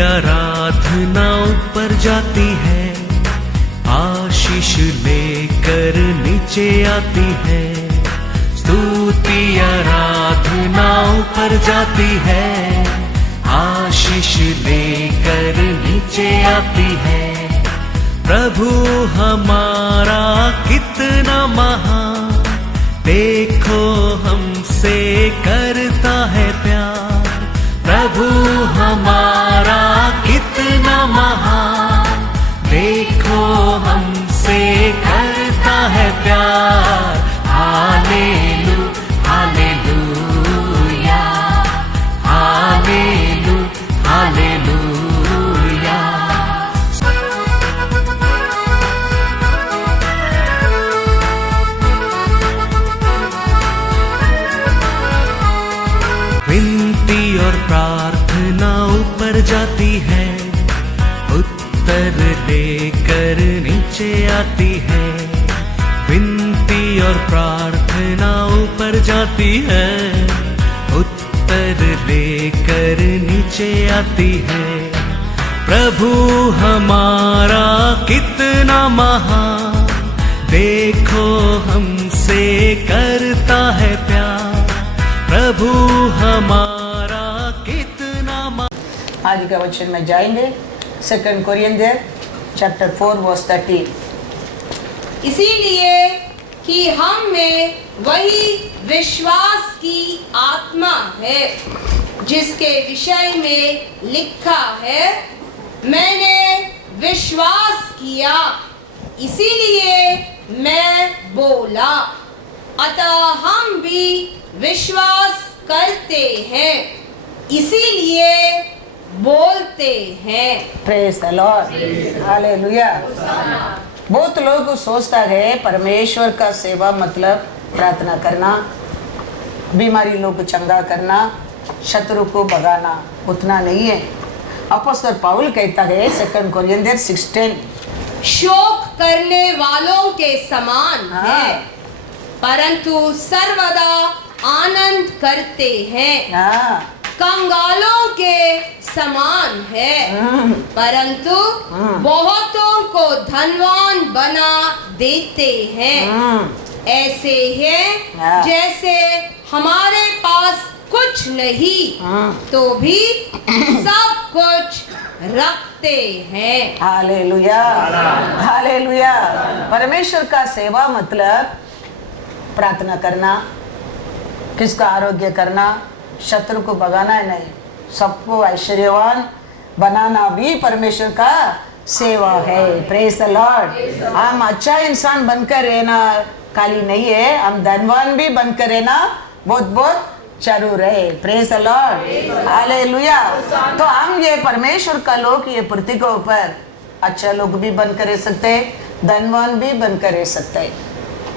आराधना ऊपर जाती है, आशीष लेकर नीचे आती है। स्तुति आराधना ऊपर जाती है, आशीष लेकर नीचे आती है। प्रभु हमारा कितना महान, देखो हमसे करता है प्यार। प्रभु हमारा कितना महान, देखो हमसे करता है प्यार। हालेलू हालेलूया, हालेलू हालेलूया। विनती और प्रार्थना ऊपर जाती है, उत्तर लेकर नीचे आती है। विनती और प्रार्थना ऊपर जाती है, उत्तर लेकर नीचे आती है। प्रभु हमारा कितना महान, देखो हमसे करता है प्यार। प्रभु हमारा कितना महान। आज का वचन में जाएंगे 2 कोरिन्थियर चैप्टर 4 वर्स 13। इसीलिए कि हम में वही विश्वास की आत्मा है, जिसके विषय में लिखा है, मैंने विश्वास किया इसीलिए मैं बोला। अतः हम भी विश्वास करते हैं इसीलिए बोलते हैं। Praise the Lord, hallelujah. बहुत लोग सोचता है परमेश्वर का सेवा मतलब प्रार्थना करना, बीमारी लोग चंगा करना, शत्रु को भगाना। उतना नहीं है। अपोस्तल पौल कहता है 2 कोरिन्थियर 16, शोक करने वालों के समान है, परंतु सर्वदा आनंद करते हैं। कंगालों के समान है, परंतु बहुतों को धनवान बना देते हैं। ऐसे है जैसे हमारे पास कुछ नहीं तो भी सब कुछ रखते हैं। Hallelujah hallelujah. परमेश्वर का सेवा मतलब प्रार्थना करना, किसका आरोग्य करना, शत्रु को भगाना है नहीं, सबको ऐश्वर्यवान बनाना भी परमेश्वर का सेवा है। Praise the Lord. हम अच्छा इंसान बनकर रहना खाली नहीं है, हम धनवान भी बनकर रहना बहुत बहुत जरूर है। Praise the Lord, hallelujah. तो हम ये परमेश्वर का लोग ये पृथ्वी के ऊपर अच्छा लोग भी बनकर रह सकते, धनवान भी बनकर रह सकते।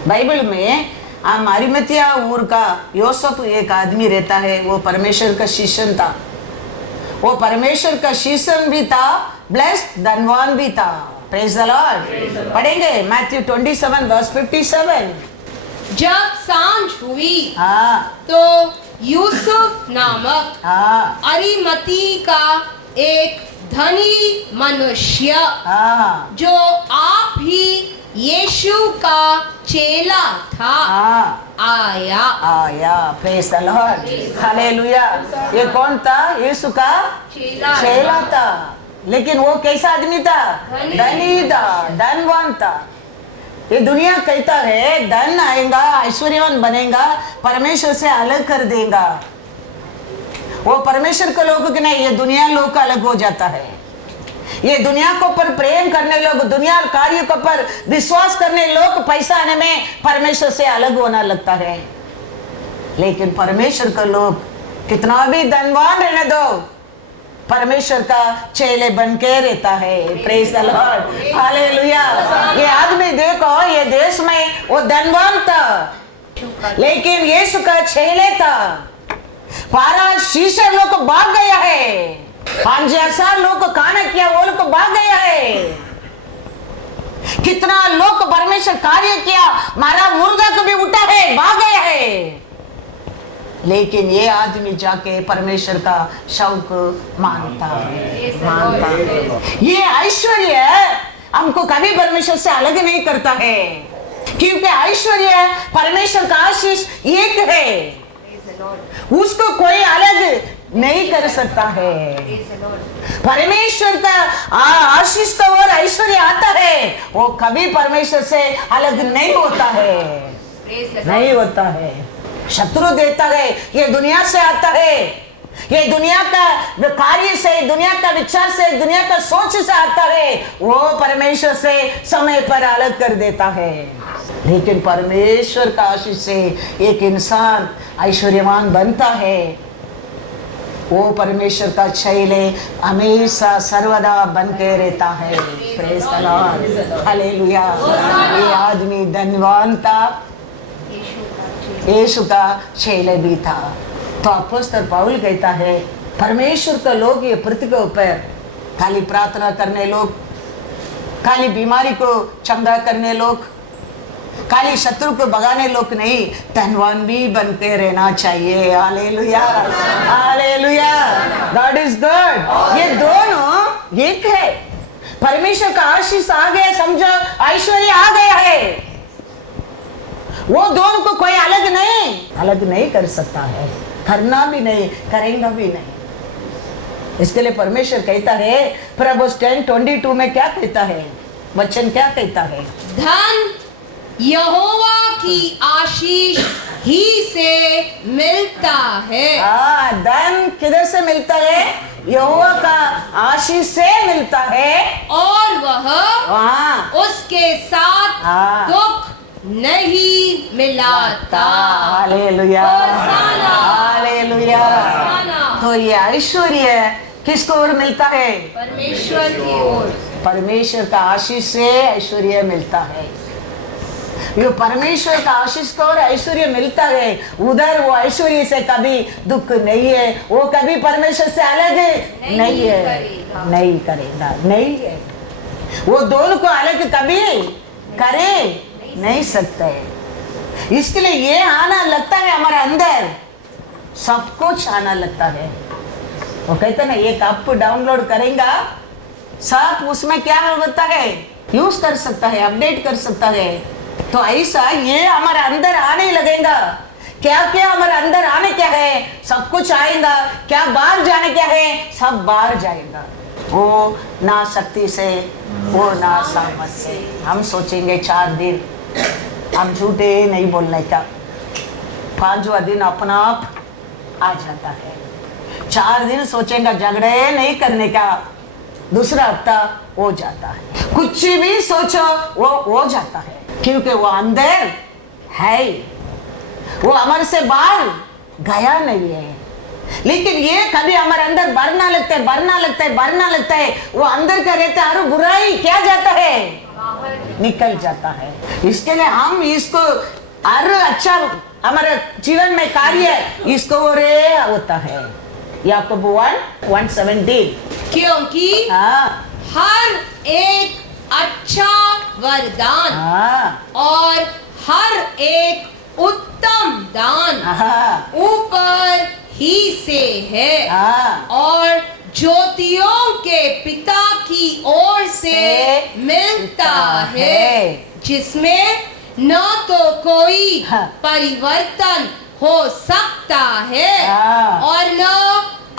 बाइबल में अरिमतिया ऊर का योसेफ एक आदमी रहता है, वो परमेश्वर का शिष्य था। वो परमेश्वर का शिष्य भी था, ब्लेस्ड धनवान भी था। Praise the Lord. पढ़ेंगे मैथ्यू 27 वर्स 57। जब सांझ हुई तो यूसुफ नामक अरिमती का एक धनी मनुष्य जो आप ही यीशु का चेला था आया। Praise the Lord, hallelujah. ये कौन था? यीशु का चेला था। लेकिन वो कैसा आदमी था? धनी था, धनवान था। ये दुनिया कहता है धन आएगा, ऐश्वर्यवान बनेगा, परमेश्वर से अलग कर देगा। वो परमेश्वर के लोगों के नहीं, ये दुनिया लोग का अलग हो जाता है। ये दुनिया को पर प्रेम करने लोग, दुनिया कार्य को पर विश्वास करने लोग पैसा आने में परमेश्वर से अलग होना लगता है। लेकिन परमेश्वर का लोग कितना भी धनवान रहने दो, परमेश्वर का चेले बन के रहता है। Praise the Lord, hallelujah. ये आदमी देखो, ये देश में वो धनवान था, लेकिन यीशु का चेले था। 12 शीशे लोग भाग गया है, 5,000 लोग को खाना किया, वो लोग भाग गया है। कितना लोग परमेश्वर कार्य किया, मारा मुर्दा को भी उठा है, भाग गया है। लेकिन ये आदमी जाके परमेश्वर का शौक मानता है। ये ऐश्वर्य हमको कभी परमेश्वर से अलग नहीं करता है, क्योंकि ऐश्वर्य परमेश्वर का आशीष एक है, उसको कोई अलग नहीं कर सकता है। परमेश्वर का आशीष का और ऐश्वर्य आता है, वो कभी परमेश्वर से अलग नहीं होता है, नहीं होता है। शत्रु देता है, ये दुनिया से आता है, ये दुनिया का कार्य से, दुनिया का विचार से, दुनिया का सोच से आता है, वो परमेश्वर से समय पर अलग कर देता है। लेकिन परमेश्वर का आशीष से एक इंसान ऐश्वर्यवान बनता है, वो परमेश्वर का छैले हमेशा सर्वदा बन के रहता है। Praise the Lord, hallelujah. ये आदमी धनवान था, यीशु का छैले भी था। तो अपोस्तल पौल कहता है, परमेश्वर का लोग ये पृथ्वी के ऊपर खाली प्रार्थना करने लोग, खाली बीमारी को चंगा करने लोग, खाली शत्रु को भगाने लोग नहीं, धनवान भी बनते रहना चाहिए। Hallelujah, hallelujah, God is good. ये दोनों एक है। परमेश्वर का आशीष आ गया, समझो ऐश्वर्य आ गया है, वो दोनों को कोई अलग नहीं कर सकता है, करना भी नहीं, करेगा भी नहीं। इसके लिए परमेश्वर कहता है, प्रभुस 10:22 में क्या कहता है, वचन क्या कहता है, धन यहोवा की आशीष ही से मिलता है। धन किधर से मिलता है, यहोवा का आशीष से मिलता है, और वह उसके साथ दुख नहीं मिलाता। Hallelujah, hallelujah. तो ये ऐश्वर्य किसको ओर मिलता है, परमेश्वर की ओर। परमेश्वर का आशीष से ऐश्वर्य मिलता है। ये परमेश्वर का आशीष को और ऐश्वर्य मिलता है, उधर वो ऐश्वर्य से कभी दुख नहीं है, वो कभी परमेश्वर से अलग नहीं है, नहीं करेगा, नहीं है। वो दोनों को अलग कभी करे नहीं सकते। इसके लिए ये आना लगता है हमारे अंदर, सब कुछ आना लगता है। वो कहते हैं ना, एक ऐप डाउनलोड करेगा, सब उसमें क्या होता है, यूज कर सकता है, अपडेट कर सकता है। तो ऐसा ये हमारे अंदर आने लगेगा। क्या क्या हमारे अंदर आने क्या है, सब कुछ आएगा। क्या बाहर जाने क्या है, सब बाहर जाएगा। वो ना शक्ति से, वो ना सामर्थ से। हम सोचेंगे 4 दिन हम झूठे नहीं बोलने का, 5वां दिन अपना आप आ जाता है। 4 दिन सोचेंगे झगड़े नहीं करने का, दूसरा हफ्ता हो जाता है। कुछ भी सोचो वो हो जाता है, क्योंकि वो अंदर है, वो हमारे से बाहर गया नहीं है। लेकिन ये कभी हमारे अंदर बढ़ना लगता है, बढ़ना लगता है, बढ़ना लगता है। वो अंदर का रहता है, और बुराई क्या जाता है, निकल जाता है। इसके लिए हम इसको हर अच्छा हमारे जीवन में कार्य इसको रे होता है। याकूब 1:17, क्योंकि हर एक अच्छा वरदान और हर एक उत्तम दान ऊपर ही से है, और ज्योतियों के पिता की ओर से मिलता है, जिसमें न तो कोई परिवर्तन हो सकता है और न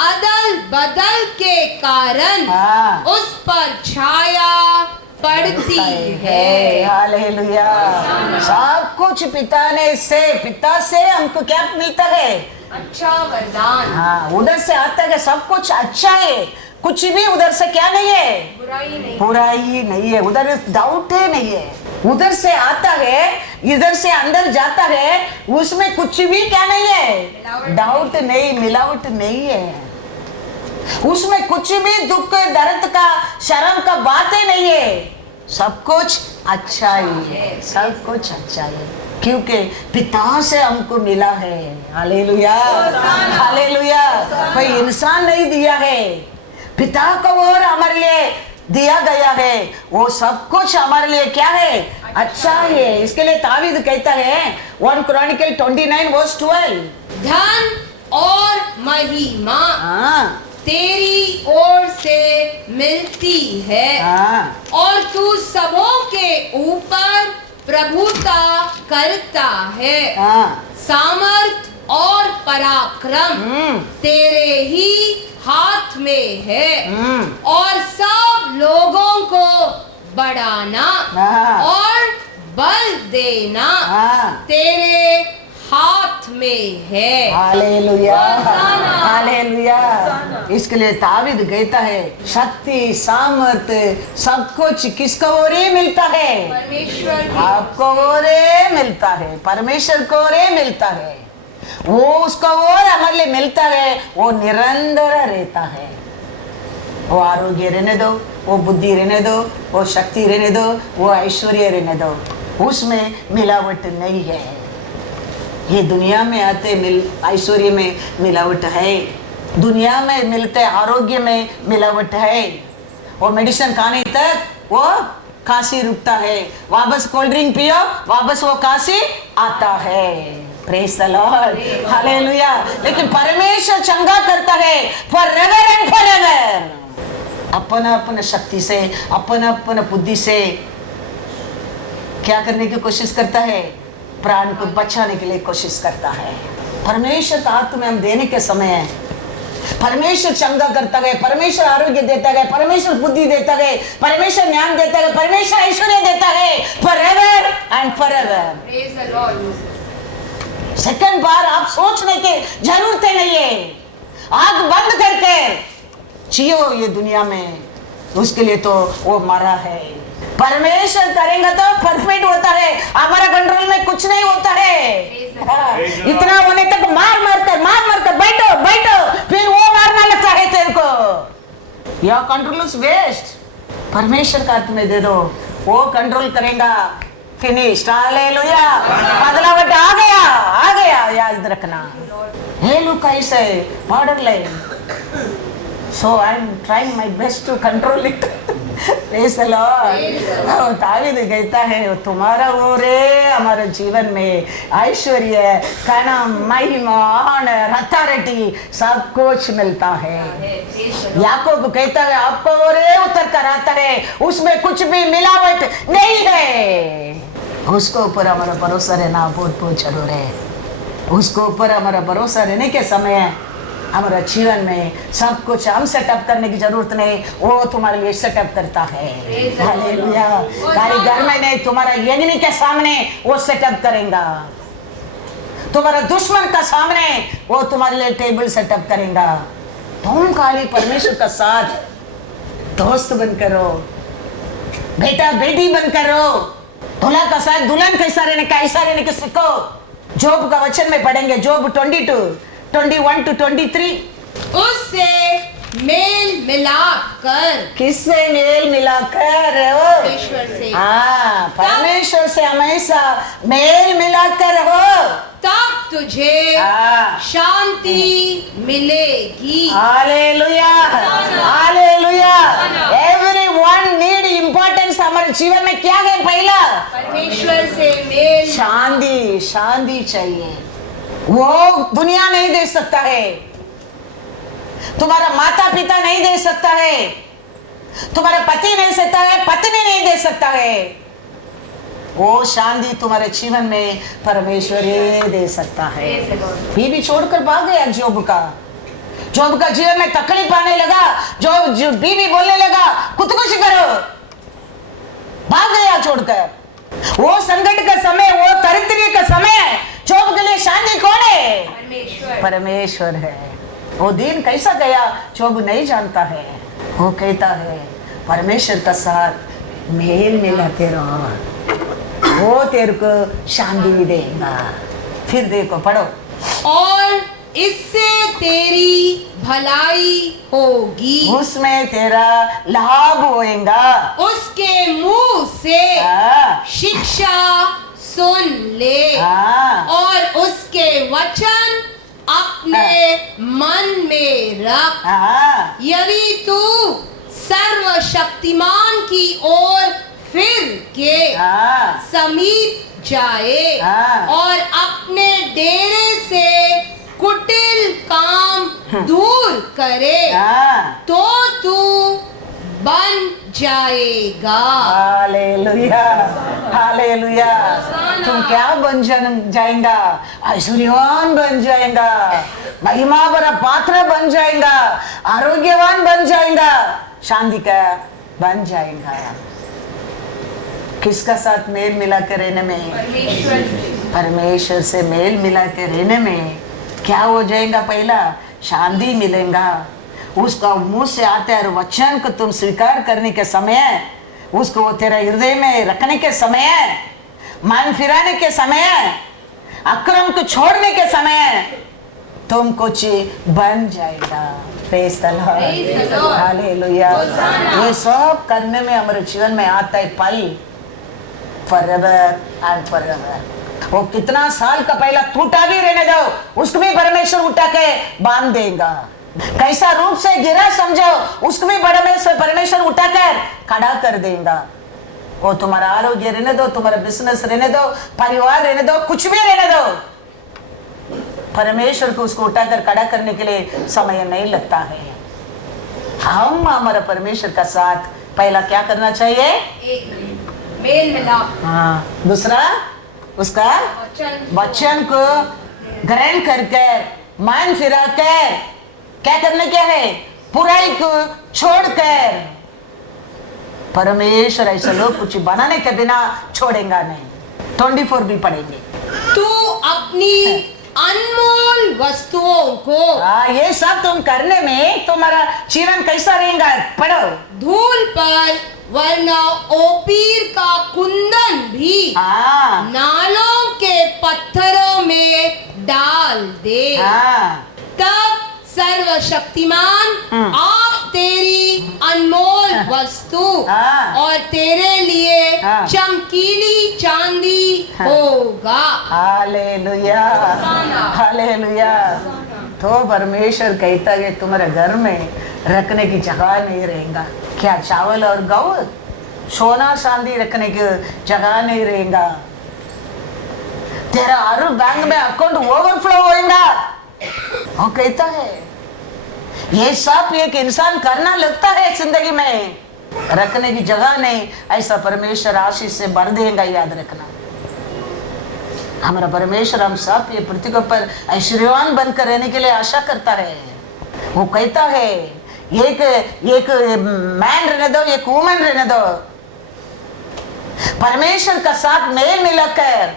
अदल बदल के कारण उस पर छाया पड़ती है। हालेलुया। सब कुछ पिता से हमको क्या मिलता है, अच्छा वरदान। उधर से आता है, सब कुछ अच्छा है, कुछ भी उधर से क्या नहीं है, बुराई नहीं है, उधर डाउट है नहीं है। उधर से आता है, इधर से अंदर जाता है, उसमें कुछ भी क्या नहीं है, डाउट नहीं, मिलावट नहीं है। उसमें कुछ भी दुख दर्द का शर्म का बातें नहीं है, सब कुछ अच्छा ही है, सब कुछ अच्छा है, क्योंकि पिता से हमको मिला है। Hallelujah, hallelujah. कोई इंसान नहीं दिया है, पिता को और हमारे लिए दिया गया है। वो सब कुछ हमारे लिए क्या है, अच्छा है। इसके लिए तावीद कहता है 1 Chronicles 29:12, धन और महिमा हाँ तेरी ओर से मिलती है हाँ और तू सबों के ऊपर प्रभुता करता है। हाँ सामर्थ और पराक्रम तेरे ही हाथ में है और सब लोगों को बढ़ाना हाँ। और बल देना हाँ। तेरे हाथ में है। हालेलुया होसाना। हालेलुया। इसके लिए दावीद कहता है शक्ति सामर्थ्य सब कुछ किसको और ही मिलता है? परमेश्वर की आपको और ही मिलता है, परमेश्वर को और ही मिलता है। वो उसको और हमारे लिए मिलता है, वो निरंतर रहता है। वो आरोग्य रहने दो, वो बुद्धि रहने दो, वो शक्ति रहने दो, वो ऐश्वर्य रहने दो, उसमें मिलावट नहीं है। ये दुनिया में आते ऐश्वर्य में मिलावट है, दुनिया में मिलते आरोग्य में मिलावट है। वो मेडिसिन खाने तक वो खांसी रुकता है, वापस कोल्ड ड्रिंक पियो वापस वो खांसी आता है। Praise the Lord, hallelujah. लेकिन परमेश्वर चंगा करता है फॉरएवर एंड फॉरएवर। अपना अपना शक्ति से, अपना अपना बुद्धि से क्या करने की कोशिश करता है? प्राण को बचाने के लिए कोशिश करता है। परमेश्वर का हाथ में हम देने के समय है, परमेश्वर चंगा करता है, परमेश्वर आरोग्य देता है, परमेश्वर बुद्धि देता है, परमेश्वर ज्ञान देता है, परमेश्वर ऐश्वर्य देता है forever and forever. Praise the Lord. Second बार आप सोचने की जरूरत नहीं है। आंख बंद करके जियो ये दुनिया में, उसके लिए तो वो मरा है। परमेश्वर करेंगे तो परफेक्ट होता है, हमारा कंट्रोल में कुछ नहीं होता है। हाँ, इतना होने तक मार मार कर बैठो बैठो, फिर वो मारना लगता है तेरे को। Your control is waste. परमेश्वर का हाथ में दे दो, वो कंट्रोल करेगा। Finished, hallelujah. बदलावट आ गया याद रखना। हे लुक ऐसे border line, so I am trying my best to control it. Praise the Lord. दावीद कहता है तुम्हारा और हमारे जीवन में ऐश्वर्य, कणम, महिमा, ऑनर, अथॉरिटी सब कुछ मिलता है। याकूब कहता है आपको और उतर कर आता है, उसमें कुछ भी मिलावट नहीं है। उसको ऊपर हमारा भरोसा रहना बहुत बहुत जरूर है। उसको ऊपर हमारा भरोसा रहने के समय हमारा जीवन में सब कुछ हम सेटअप करने की जरूरत नहीं, वो तुम्हारे लिए सेटअप करता है। हालेलुया। खाली घर में नहीं, तुम्हारा एनिमी के सामने वो सेटअप करेगा, तुम्हारा दुश्मन का सामने वो तुम्हारे लिए टेबल सेटअप करेगा। तुम खाली परमेश्वर का साथ दोस्त बनकर रहो, बेटा बेटी बनकर रहो, दूल्हा का साथ दुल्हन कैसा रहने का ऐसा रहने के सीखो। जोब का वचन में पढ़ेंगे, जोब 22:21 to 23। उससे मेल मिलाकर, किससे मेल मिलाकर? परमेश्वर से। हाँ, परमेश्वर से हमेशा मेल मिलाकर हो, तब तुझे हाँ। शांति मिलेगी। Hallelujah, hallelujah. Everyone need importance. हमारे जीवन में क्या है? पहला परमेश्वर से मेल। शांति, शांति चाहिए। वो दुनिया नहीं दे सकता है, तुम्हारा माता पिता नहीं दे सकता है, तुम्हारा पति नहीं सकता है, पत्नी नहीं दे सकता है। वो शांति तुम्हारे जीवन में परमेश्वर ही दे सकता है। बीवी छोड़कर भाग गया जोब का जीवन में तकलीफ आने लगा, जो बीवी बोलने लगा खुदकुशी करो, भाग गया छोड़कर। वो संकट का समय, वो दरिद्री का समय, जोब के लिए शांति कौन है? परमेश्वर है। वो दिन कैसा गया जोब नहीं जानता है। वो कहता है परमेश्वर का साथ मेल मिलाते रहो, वो तेरे को शांति देगा। फिर देखो, पढ़ो। और इससे तेरी भलाई होगी, उसमें तेरा लाभ होएगा। उसके मुंह से हाँ। शिक्षा सुन ले, हाँ। और उसके वचन अपने मन में रख। हाँ। यदि तू सर्वशक्तिमान की ओर फिर के हाँ। समीप जाए हाँ। और अपने डेरे से कुटिल काम दूर करे हाँ, तो तू बन जाएगा। Hallelujah, hallelujah. तुम क्या बन जाएगा? ऐश्वर्यवान बन जाएगा, महिमा भरा पात्र बन जाएगा, आरोग्यवान बन जाएगा, शांति का बन जाएगा। किसका साथ मेल मिला के रहने में? परमेश्वर से मेल मिला के रहने में क्या हो जाएगा? पहला शांति मिलेगा। उसका मुंह से आते हर वचन को तुम स्वीकार करने के समय, उसको वो तेरा हृदय में रखने के समय, मन फिराने के समय, अक्रम को छोड़ने के समय तुम कुछ बन जाएगा। Praise the Lord, hallelujah. ये सब करने में हमारे जीवन में आता है पल, फॉरएवर एंड फॉरएवर। वो कितना साल का पहला टूटा भी रहने दो, उसको भी परमेश्वर उठा के बांध देगा। कैसा रूप से गिरा समझो, उसको भी परमेश्वर उठाकर खड़ा कर देगा। वो तुम्हारा आरोग्य रहने दो, तुम्हारा बिजनेस रहने दो, परिवार रहने दो, कुछ भी रहने दो, परमेश्वर को उसको उठाकर खड़ा करने के लिए समय नहीं लगता है। हम हमारा परमेश्वर का साथ पहला क्या करना चाहिए? एक मेल मिलाप। हाँ, दूसरा उसका वचन को ग्रहण करके मन फिरा कर क्या करना क्या है? बुराई को छोड़कर। परमेश्वर ऐसे लोग कुछ बनाने के बिना छोड़ेगा नहीं। 24 भी पढ़ेंगे। तू अपनी अनमोल वस्तुओं को ये सब तुम करने में तुम्हारा जीवन कैसा रहेगा? पढ़ो। धूल पर वरना ओपीर का कुंदन भी हाँ, नालों के पत्थरों में डाल दे। हाँ, तब सर्वशक्तिमान आप तेरी अनमोल वस्तु हाँ। और तेरे लिए हाँ। चमकीली चांदी होगा। Hallelujah, hallelujah. तो परमेश्वर कहता है तुम्हारे घर में रखने की जगह नहीं रहेगा। क्या चावल और गेहूं, सोना चांदी रखने की जगह नहीं रहेगा। तेरा हर बैंक में अकाउंट ओवरफ्लो होएगा। वो कहता है ये सब एक इंसान करना लगता है जिंदगी में, रखने की जगह नहीं। ऐसा परमेश्वर आशीष से भर देगा, याद रखना। हमारा परमेश्वर हम सब ये पृथ्वी के ऊपर ऐश्वर्यवान बनकर रहने के लिए आशा करता है। वो कहता है एक मैन रहने दो, एक वुमन रहने दो, परमेश्वर का साथ मेल मिलाकर,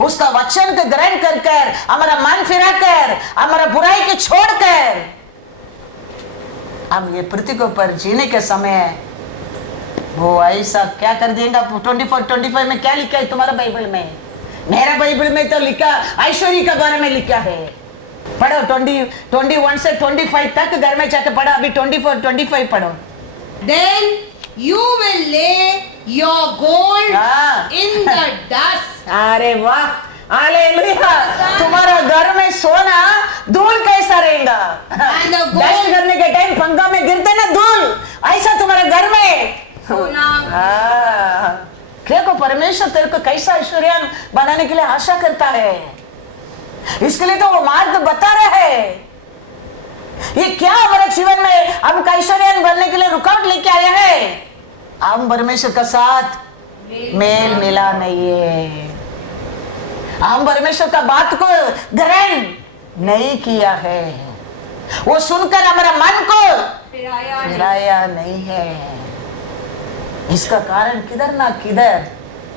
उसका वचन को ग्रहण कर हमारा मन फिराकर, हमारा बुराई को छोड़कर हम ये पृथ्वी के ऊपर जीने के समय वो ऐसा क्या कर देगा। 24-25 में क्या लिखा है तुम्हारा बाइबल में? मेरा बाइबल में तो लिखा ऐश्वर्य के बारे में लिखा है। पढ़ो 21 से 25 तक घर में जाके पढ़ो। अभी 24-25 पढ़ो। Then you will lay your gold हाँ। in the dust. अरे वाह, हालेलुया। तुम्हारा घर में सोना धूल कैसा रहेगा? And the gold- डस्ट करने के टाइम पंखा में गिरते ना धूल, ऐसा तुम्हारे घर में सोना देखो परमेश्वर तेरे को कैसा ऐश्वर्यवान बनाने के लिए आशा करता है। इसके लिए तो वो मार्ग बता रहा है। ये क्या हमारे जीवन में हम ऐश्वर्यवान बनने के लिए रुकावट लेके आया है? हम परमेश्वर का साथ मेल मिला नहीं है। हम परमेश्वर का बात को ग्रहण नहीं किया है। वो सुनकर हमारा मन को फिराया नहीं है। इसका कारण किधर ना किधर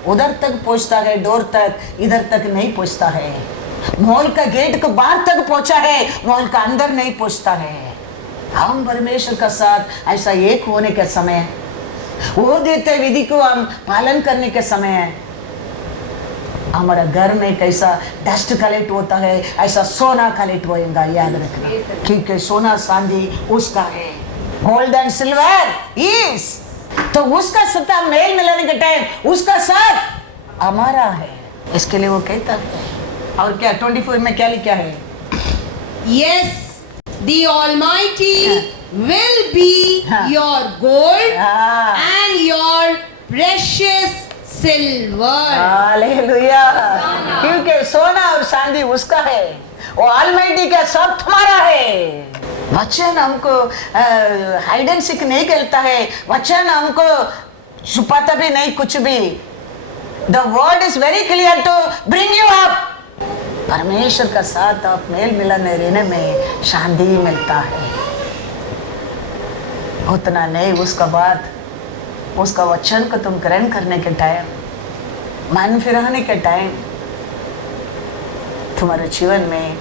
उधर तक पहुंचता है, डोर तक, इधर तक नहीं पहुंचता है। मॉल का गेट को बाहर तक पहुंचा है, मॉल का अंदर नहीं पहुंचता है। हम परमेश्वर का साथ ऐसा एक होने के समय, वो देते विधि को हम पालन करने के समय, हमारा घर में कैसा डस्ट कलेक्ट होता है, ऐसा सोना कलेक्ट होएगा। याद रखना, क्योंकि सोना चांदी उसका है, गोल्ड एंड सिल्वर इज, तो उसका सत्ता मेल मिलाने के टाइम उसका साथ हमारा है। इसके लिए वो कहता है। और क्या 24 में क्या लिखा है? Yes, the Almighty will be हाँ। your gold हाँ। and your precious silver. Hallelujah. क्योंकि सोना और चांदी उसका है, वो ऑलमाइटी का सब तुम्हारा है। वचन हमको हाइड एंड सीक नहीं खेलता है, वचन हमको छुपाता भी नहीं कुछ भी। The word is very clear to bring you up. परमेश्वर का साथ आप मेल मिलन रहने में शांति मिलता है। उतना नहीं, उसका बाद उसका वचन को तुम ग्रहण करने के टाइम, मन फिराने के टाइम, तुम्हारे जीवन में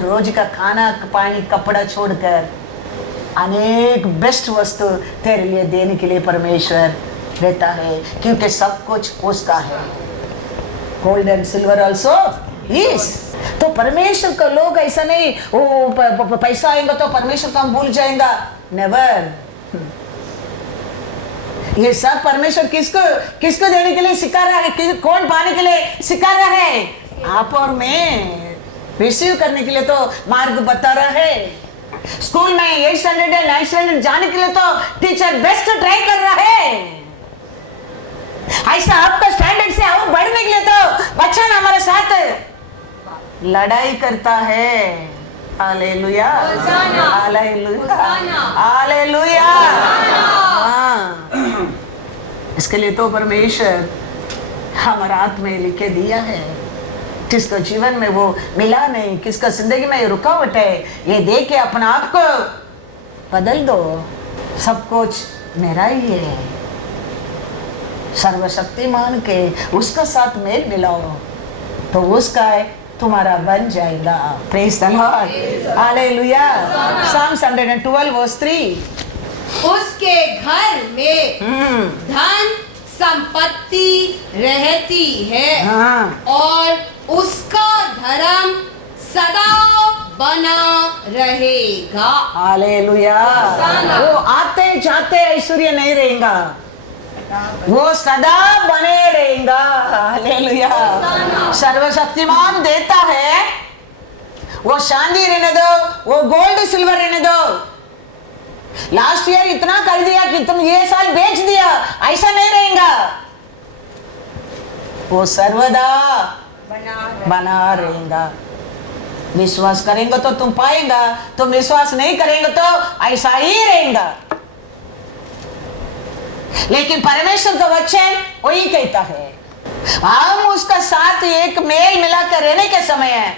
रोज का खाना पानी कपड़ा छोड़कर अनेक बेस्ट वस्तु तेरे लिए देने के लिए परमेश्वर देता है, क्योंकि सब कुछ उसका है। Gold and silver also is. तो परमेश्वर का लोग ऐसा नहीं, वो पैसा आएगा तो परमेश्वर को हम भूल जाएगा, नेवर। ये सब परमेश्वर किसको देने के लिए सिखा रहा है, कौन पाने के लिए सिखा रहा है? आप और मैं रिसीव करने के लिए तो मार्ग बता रहा है। स्कूल में 8 स्टैंडर्ड है 9 स्टैंडर्ड जाने के लिए तो टीचर बेस्ट ट्राई कर रहा है। ऐसा आपका स्टैंडर्ड से और बढ़ने के लिए तो वचन हमारे साथ लड़ाई करता है। Hallelujah, hallelujah, hallelujah. हाँ, इसके लिए तो परमेश्वर हमारा आत्मा में लिखे दिया है। किसको जीवन में वो मिला नहीं, किसका जिंदगी में रुकावट है, ये देख के अपना आप को बदल दो। सब कुछ मेरा ही है, सर्वशक्तिमान के उसका साथ मेल मिलाओ तो उसका तुम्हारा बन जाएगा। Praise the Lord, hallelujah. Psalm 112 verse 3। उसके घर में धन संपत्ति रहती है, हाँ। और उसका धर्म सदा बना रहेगा। हालेलुया। वो आते जाते ऐश्वर्य नहीं रहेगा, वो सदा बने रहेगा। हालेलुया। सर्वशक्तिमान देता है, वो शांति रहने दो, वो गोल्ड सिल्वर रहने दो। लास्ट ईयर इतना कर दिया कि तुम ये साल बेच दिया, ऐसा नहीं रहेगा। वो सर्वदा बना रहेगा। विश्वास करेंगे तो तुम पाएगा, तुम विश्वास नहीं करेंगे तो ऐसा ही रहेगा। लेकिन परमेश्वर का वचन वही कहता है, हम उसका साथ एक मेल मिलाकर रहने के समय है,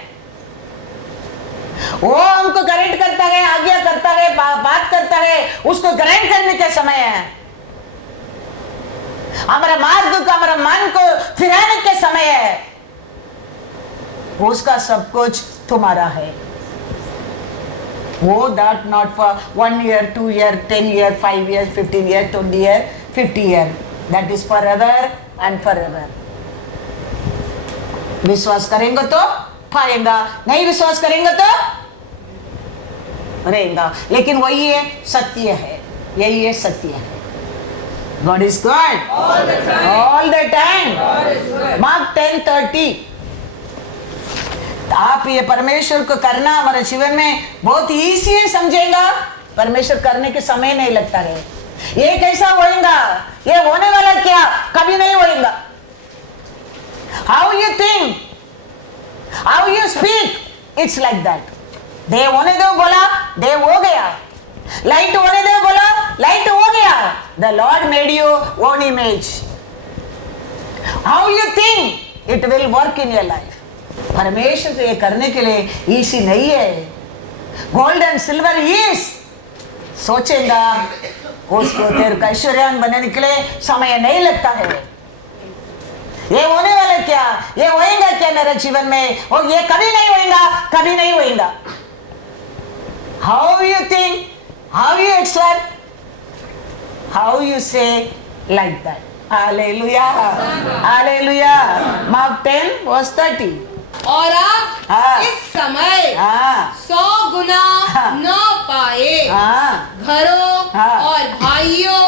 वो हमको करेक्ट करता है, आज्ञा करता है, बात करता है, उसको ग्रहण करने के समय है, हमारा मार्ग को, हमारा मन को फिराने के समय है, उसका सब कुछ तुम्हारा है। वो that not for 1 year, 2 year, 10 year, 5 year, 15 year, 20 year, 50 year. That is forever and forever. विश्वास करेंगे तो पाएगा, नहीं विश्वास करेंगे तो रहेगा। लेकिन वही है, सत्य है, यही है सत्य है। God is good all the time. Mark 10:30। आप ये परमेश्वर को करना हमारे जीवन में बहुत ईजी है, समझेगा। परमेश्वर करने के समय नहीं लगता है। ये कैसा होएगा, ये होने वाला क्या, कभी नहीं होएगा। How you think, how you speak, it's like that. देव होने दो बोला, देव हो गया। लाइट होने दो बोला, लाइट हो गया। The Lord made you own image. How you think, it will work in your life. परमेश्वर को ये करने के लिए इसी नहीं है। गोल्ड एंड सिल्वर इज, सोचेगा उसको तेरे का ऐश्वर्यान बनने के लिए समय नहीं लगता है। ये होने वाला क्या, ये होएगा क्या मेरे जीवन में, और ये कभी नहीं होएगा, कभी नहीं होएगा। How you think, how you expect, how you say like that. Hallelujah, hallelujah. Mark 10:30। और आप इस समय 100 गुना न पाए, घरों और भाइयों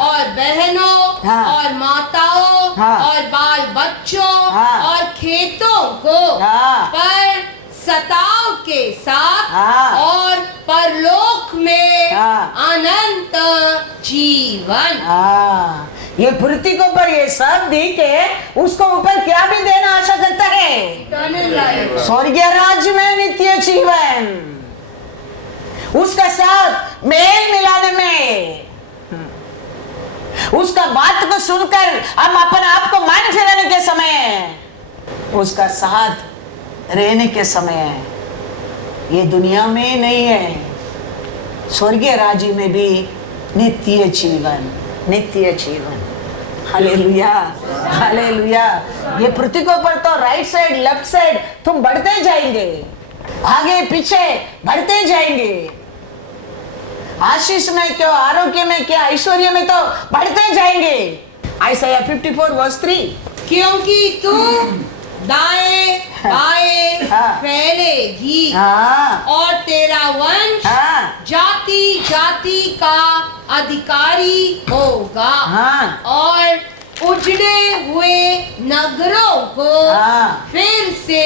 और बहनों और माताओं और बाल बच्चों और खेतों को पर सताव के साथ और परलोक में अनंत जीवन। ये पृथ्वी के ऊपर ये सब दी के उसको ऊपर क्या भी देना आशा करता है? Eternal life. स्वर्गीय राज्य में नित्य जीवन, उसका साथ मेल मिलाने में, उसका बात को सुनकर हम अपने आप को मन फिराने के समय, उसका साथ रहने के समय, ये दुनिया में नहीं है, स्वर्गीय राज्य में भी नित्य जीवन, नित्य जीवन। Hallelujah, hallelujah. ये पृथ्वी के ऊपर तो राइट साइड लेफ्ट साइड तुम बढ़ते जाएंगे, आगे पीछे बढ़ते जाएंगे, आशीष में क्यों, आरोग्य में क्या, ऐश्वर्य में तो बढ़ते जाएंगे। आयसाया 54 वर्स 3। क्योंकि तू दाएं बाएं हाँ। फैलेगी हाँ, और तेरा वंश हाँ, जाति जाति का अधिकारी होगा हाँ, और उजड़े हुए नगरों को हाँ। फिर से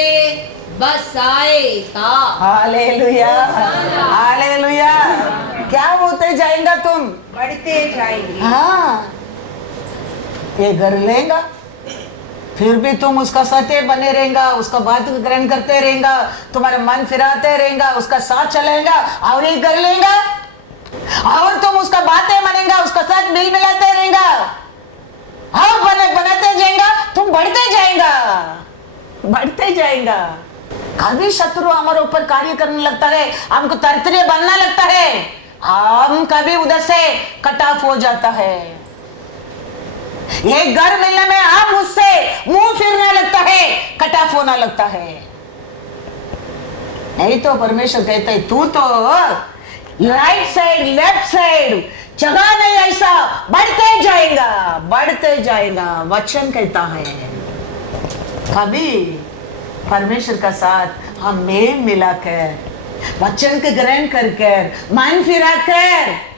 बसाएगा। Hallelujah, hallelujah. क्या होते जाएगा तुम? बढ़ते जाएंगे। हाँ, ये घर लेगा, फिर भी तुम उसका सत्य बने रहेगा, उसका बात ग्रहण करते रहेगा, तुम्हारे मन फिराते रहेगा, उसका साथ चलेगा और ये कर लेगा, और तुम उसका बातें मानेगा, उसका साथ मिल मिलाते रहेगा और बनाते जाएगा, तुम बढ़ते जाएगा, बढ़ते जाएगा। कभी शत्रु हमारे ऊपर कार्य करने लगता है, हमको तरतरीय बनना लगता है, हम कभी उधर से कट ऑफ हो जाता है। ये घर मिलने में हम उससे मुंह फिरने लगता है, कट ऑफ होना लगता है। नहीं तो परमेश्वर कहते है तू तो राइट साइड लेफ्ट साइड जगह नहीं, ऐसा बढ़ते जाएगा, बढ़ते जाएगा। वचन कहता है कभी परमेश्वर का साथ हम मेल मिलाकर, वचन के ग्रहण कर मन फिराकर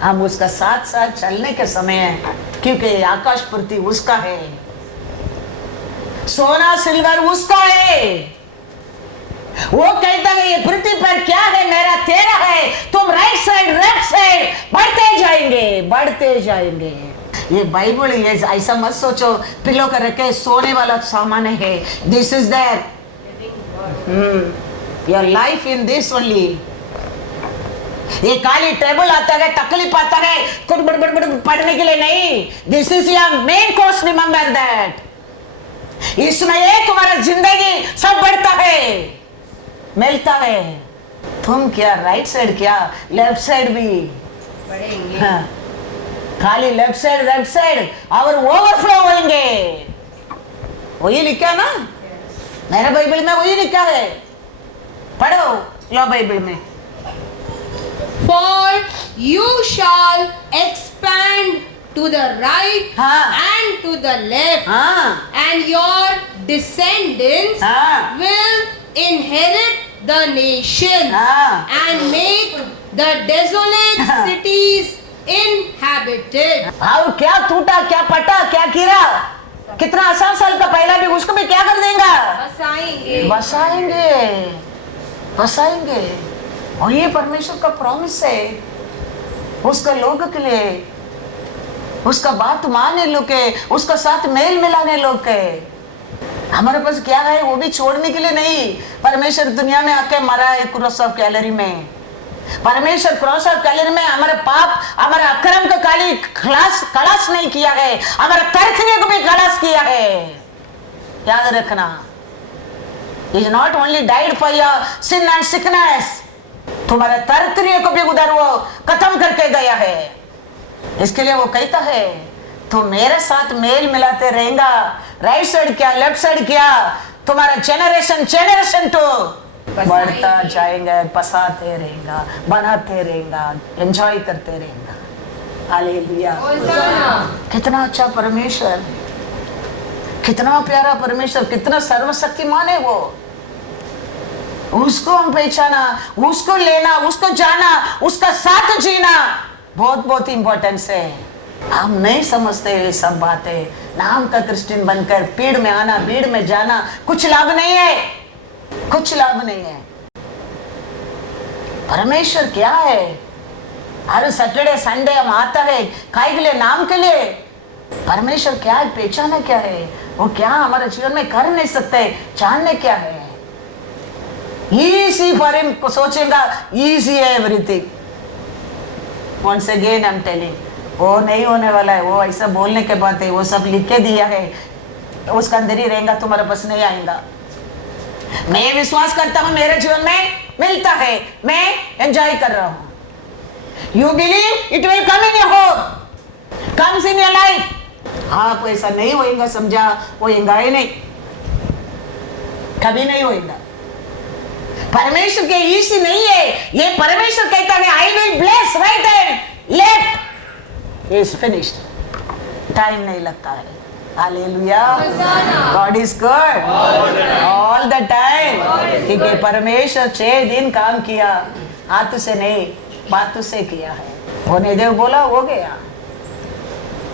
हम उसका साथ साथ चलने के समय, क्योंकि आकाश पृथ्वी उसका है, सोना सिल्वर उसका है। वो कहता है ये पृथ्वी पर क्या है मेरा तेरा है, तुम राइट साइड लेफ्ट साइड बढ़ते जाएंगे, बढ़ते जाएंगे। ये बाइबल ये ऐसा मत सोचो पिलो कर रखे सोने वाला सामान है। This is that your life in this only. ये काली टेबल आता है, तकलीफ आता है कुछ बड़ पढ़ने के लिए नहीं। This is your main course, remember that. इसमें ये तुम्हारा जिंदगी सब बढ़ता है, मिलता है। तुम क्या राइट साइड क्या लेफ्ट साइड भी बढ़ेंगे। हाँ, खाली लेफ्ट साइड और ओवरफ्लो होंगे। वही लिखा ना मेरे बाइबल में, वही लिखा है, पढ़ो लो बाइबल में। For you shall expand to the right हाँ। and to the left, हाँ, and your descendants हाँ, will inherit the nation हाँ, and make the desolate हाँ। cities inhabited. और क्या टूटा क्या पटा क्या गिरा, कितना 8 साल का पहला भी उसको भी क्या कर देगा? बसाएंगे। बसाएंगे, बसाएंगे। और ये परमेश्वर का प्रॉमिस है उसका लोग के लिए, उसका बात माने लोग के, उसका साथ मेल मिलाने लोग के। हमारे पास क्या है वो भी छोड़ने के लिए नहीं। परमेश्वर दुनिया में आके मरा है क्रॉस ऑफ कैलरी में। परमेश्वर क्रॉस ऑफ कैलरी में हमारे पाप हमारे अक्रम का काली खलास नहीं किया है, हमारे तरफिए को भी खलास किया है। याद रखना, is not only died for your sin and sickness, तुम्हारे तरतरियों को भी उधर वो खत्म करके गया है। इसके लिए वो कहता है तो मेरे साथ मेल मिलाते रहेगा, राइट साइड क्या लेफ्ट साइड क्या, तुम्हारा जनरेशन तो बढ़ता जाएगा, बसाते रहेगा, बनाते रहेगा, एंजॉय करते रहेगा। हालेलुया। कितना अच्छा परमेश्वर, कितना प्यारा परमेश्वर, कितना सर्वशक्तिमान है वो। उसको हम पहचाना, उसको लेना, उसको जाना, उसका साथ जीना बहुत बहुत इंपॉर्टेंस है। हम नहीं समझते ये सब बातें। नाम का क्रिश्चियन बनकर भीड़ में आना, भीड़ में जाना कुछ लाभ नहीं है, कुछ लाभ नहीं है। परमेश्वर क्या है? हर सैटरडे संडे हम आता है काय के लिए? नाम के लिए। परमेश्वर क्या है, पहचाना क्या है, वो क्या हमारे जीवन में कर नहीं सकते, जानने क्या है। इजी फॉर हिम को सोचेगा, इजी है everything. Once again I am telling, वो नहीं होने वाला है। वो ऐसा बोलने के बाद है, वो सब लिख के दिया है, उसका अंदर ही रहेगा, तुम्हारे पास नहीं आएगा। मैं विश्वास करता हूं मेरे जीवन में मिलता है, मैं एंजॉय कर रहा हूं। You believe it will come in your home, comes in your life. आप ऐसा नहीं होएगा, समझा, होएगा ही नहीं, कभी नहीं होएगा। परमेश्वर के इसी नहीं है, ये परमेश्वर कहता है I will bless right and left, is finished. Time नहीं लगता है। Hallelujah, God is good all the time. क्योंकि परमेश्वर 6 दिन काम किया, हाथ से नहीं बातों से किया है। होने देव बोला, हो गया।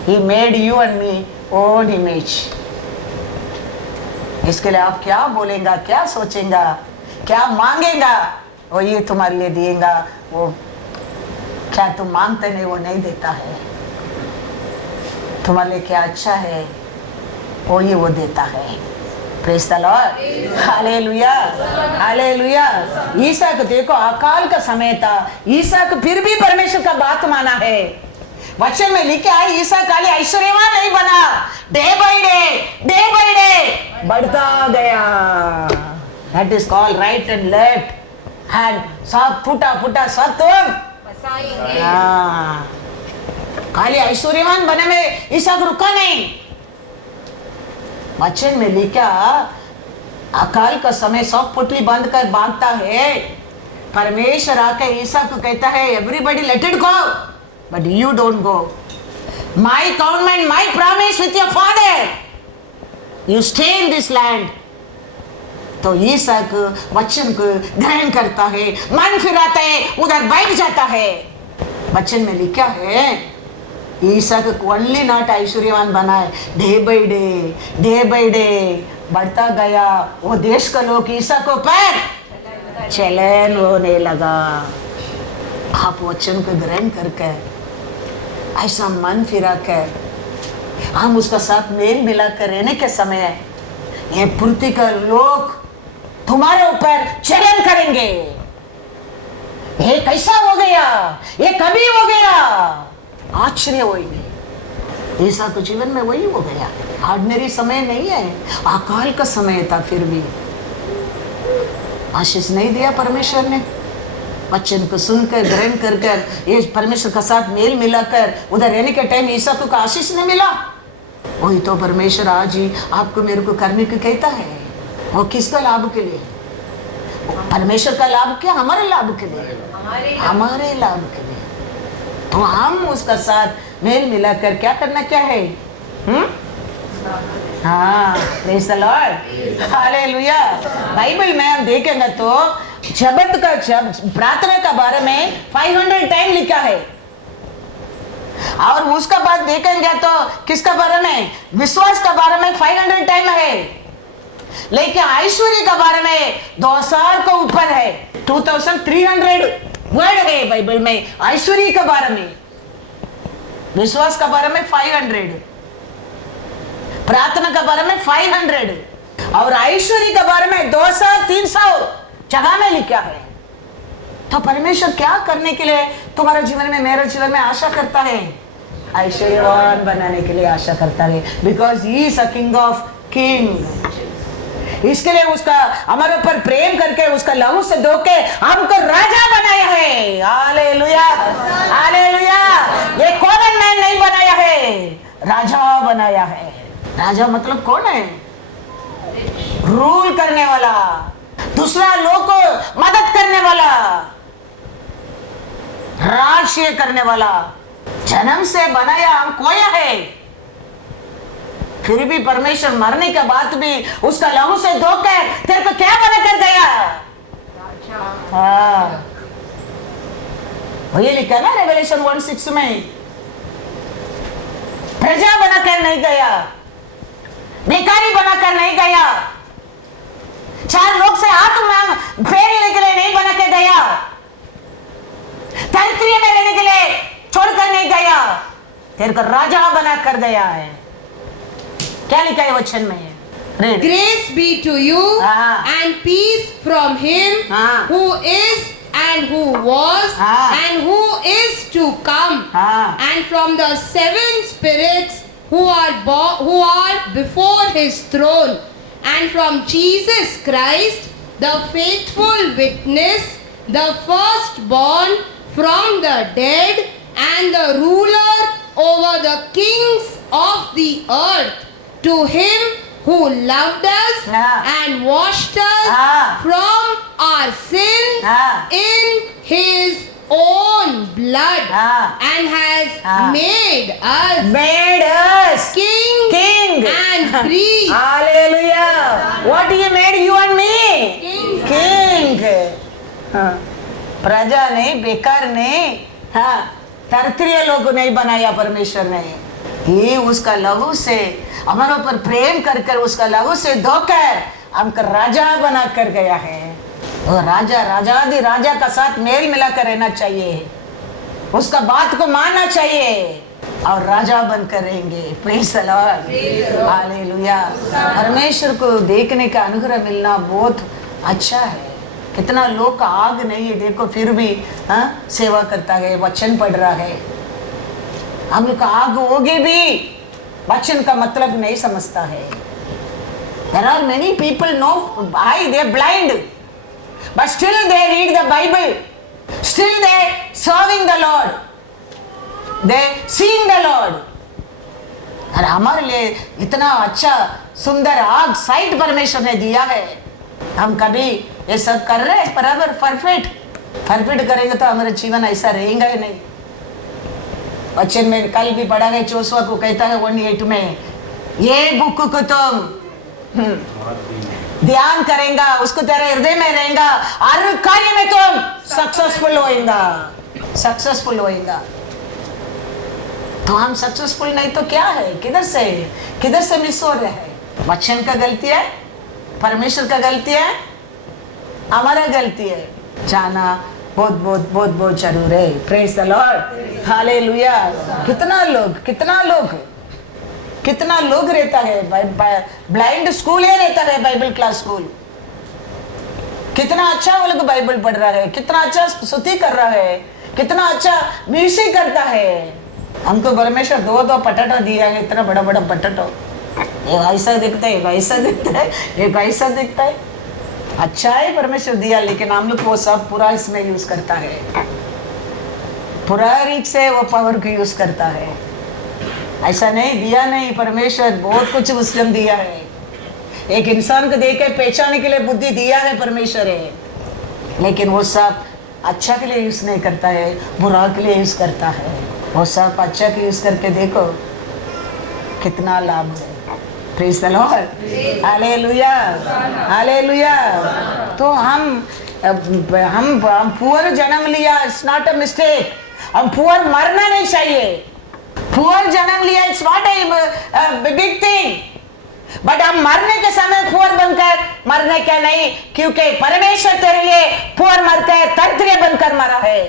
He made you and me own image। इसके लिए आप क्या बोलेगा, क्या सोचेगा, क्या मांगेगा, वो ये तुम्हारे लिए दिएगा। वो क्या तुम मांगते नहीं, वो नहीं देता है। तुम्हारे लिए क्या अच्छा है, वो ये वो देता है। Praise the Lord, hallelujah, hallelujah. Isak देखो, अकाल का समय था, ईसाक फिर भी परमेश्वर का बात माना है। वचन में लिखा है, ईसाक खाली ऐश्वर्यवान नहीं बना, डे बाय डे बढ़ता गया। That is called right and left hand, सब फूटा फूटा सब तुम। खाली ऐश्वर्यवान बने में ईसाक रुका नहीं। वचन में लिखा, अकाल का समय सब पुतली बंद कर भागता है। परमेश्वर आके ईसाक को कहता है, everybody let it go but you don't go. My convent, my promise with your father, you stay in this land. तो ईसाक वचन को ग्रहण करता है, मन फिराता है, उधर बैठ जाता है। वचन में लिखा है, ईसाक ओनली नॉट ऐश्वर्यवान बना है, डे बाय डे बढ़ता गया। वो देश का लोग ईसाक को पर चलन होने लगा। आप वचन को ग्रहण करके ऐसा मन फिरा कर हम उसका साथ मेल मिलाकर रहने के समय ये पृथ्वी का लोग तुम्हारे ऊपर चलन करेंगे। ये कैसा हो गया, ये कभी हो गया, आश्चर्य होगी। ईसा के जीवन में वही हो गया। ऑर्डिनरी समय नहीं है, अकाल का समय था, फिर भी आशीष नहीं दिया परमेश्वर ने। वचन को सुनकर ग्रहण कर कर ये परमेश्वर का साथ मेल मिलाकर उधर रहने के टाइम ईसा को आशीष नहीं मिला। वही तो परमेश्वर आज ही आपको मेरे को करने को कहता है। वो किसका लाभ के लिए? परमेश्वर का लाभ क्या? हमारे लाभ के लिए, हमारे लाभ के लिए। तो हम उसका साथ मेल मिलाकर क्या करना क्या है? हाँ, praise the Lord, hallelujah. Bible में हम देखेंगे तो जबत का प्रार्थना का बारे में 500 टाइम लिखा है। और उसका बाद देखेंगे तो किसका बारे में? विश्वास का बारे में 500 टाइम है। लेकिन ऐश्वर्य का बारे में 2000 को ऊपर है, 2300 वर्ड है बाइबल में ऐश्वर्य के बारे में। विश्वास का बारे में 500, प्रार्थना का बारे में 500 और ऐश्वर्य के बारे में 200-300 जगह में लिखा है। तो परमेश्वर क्या करने के लिए तुम्हारे जीवन में, मेरे जीवन में आशा करता है? ऐश्वर्यवान बनाने के लिए आशा करता है। Because he is a king of king. इसके लिए उसका हमारे ऊपर प्रेम करके उसका लहू से धो के हमको राजा बनाया है। Hallelujah, hallelujah. ये कॉमन मैन नहीं बनाया है, राजा बनाया है। राजा मतलब कौन है? रूल करने वाला, दूसरा लोग को मदद करने वाला, राज्य करने वाला। जन्म से बनाया हम कोया है, फिर भी परमेश्वर मरने के बाद भी उसका लहू से धोकर तेरे को क्या बना कर गया? हाँ, वही लिखा ना रेवलेशन 1:6 में, प्रजा बनाकर नहीं गया, भिखारी बनाकर नहीं गया, 4 लोग से हाथ फेरने के लिए नहीं बना के गया, धरती में रहने के लिए तेरे को राजा बना कर गया है। क्या लिखा है वचन में? Read. Grace be to you हाँ. and peace from him हाँ. who is and who was हाँ. and who is to come, हाँ. and from the seven spirits who are before his throne, and from Jesus Christ, the faithful witness, the firstborn from the dead, and the ruler over the kings of the earth, to him who loved us हाँ. and washed us हाँ. from our sins हाँ. in his own blood, हाँ. and has हाँ. made us Made us king and priest. Hallelujah. What he made you and me? King. हाँ. प्रजा नहीं, बेकार नहीं, हाँ, तरतरीय लोग नहीं बनाया परमेश्वर ने। ये उसका लहू से हमारे ऊपर प्रेम कर कर उसका लहू से धोकर हमको राजा बना कर गया है। और राजा राजाधि राजा का साथ मेल मिला कर रहना चाहिए, उसका बात को मानना चाहिए और राजा बनकर रहेंगे। Praise the Lord, hallelujah. परमेश्वर को देखने का अनुग्रह मिलना बहुत अच्छा है। कितना लोग का आग नहीं है, देखो फिर भी सेवा करता है, वचन पढ़ रहा है। हम लोग का आग होगी भी वचन का मतलब नहीं समझता है। There are many people know why they are blind, but still they read the Bible, still they serving the Lord, they seeing the Lord। और हमारे लिए इतना अच्छा सुंदर आग साइट परमेश्वर ने दिया है। हम कभी ये सब कर रहे हैं बराबर परफेक्ट करेंगे तो हमारा जीवन ऐसा रहेगा ही नहीं। वचन में कल भी पढ़ा गया, जोशुआ को कहता है 1:8 में, ये बुक को तुम ध्यान करेंगा, उसको तेरे हृदय में रहेगा, हर कार्य में तुम सक्सेसफुल होएगा। तो हम सक्सेसफुल नहीं तो क्या है? किधर से मिस हो रहे हैं? वचन का गलती है, परमेश्वर का गलती है, हमारा गलती है। जाना बहुत जरूर है। Praise the Lord, hallelujah. कितना लोग रहता है ब्लाइंड स्कूल है, रहता है बाइबल क्लास स्कूल। कितना अच्छा वो लोग बाइबल पढ़ रहा है, कितना अच्छा स्तुति कर रहा है, कितना अच्छा म्यूजिक करता है। हमको परमेश्वर दो पटाटो दिया है, इतना बड़ा पटाटो, एक ऐसा दिखता है, एक ऐसा दिखता है। अच्छा है परमेश्वर दिया, लेकिन हम लोग वो सब पूरा इसमें यूज करता है, पूरा रीच से वो पावर को यूज करता है। ऐसा नहीं दिया नहीं, परमेश्वर बहुत कुछ विजडम दिया है। एक इंसान को देख के पहचानने के लिए बुद्धि दिया है परमेश्वर है, लेकिन वो सब अच्छा के लिए यूज नहीं करता है, बुरा के लिए यूज करता है। वो सब अच्छा के यूज करके देखो कितना लाभ है। Praise the Lord, hallelujah, hallelujah. तो हम पुअर जन्म लिया, इट्स नॉट अ मिस्टेक। हम पुअर मरना नहीं चाहिए। पुअर जन्म लिया, it's not a big thing, but हम मरने के समय पुअर बनकर मरने क्या नहीं, क्योंकि परमेश्वर तेरे लिए पुअर मरकर दरिद्र बनकर मरा है।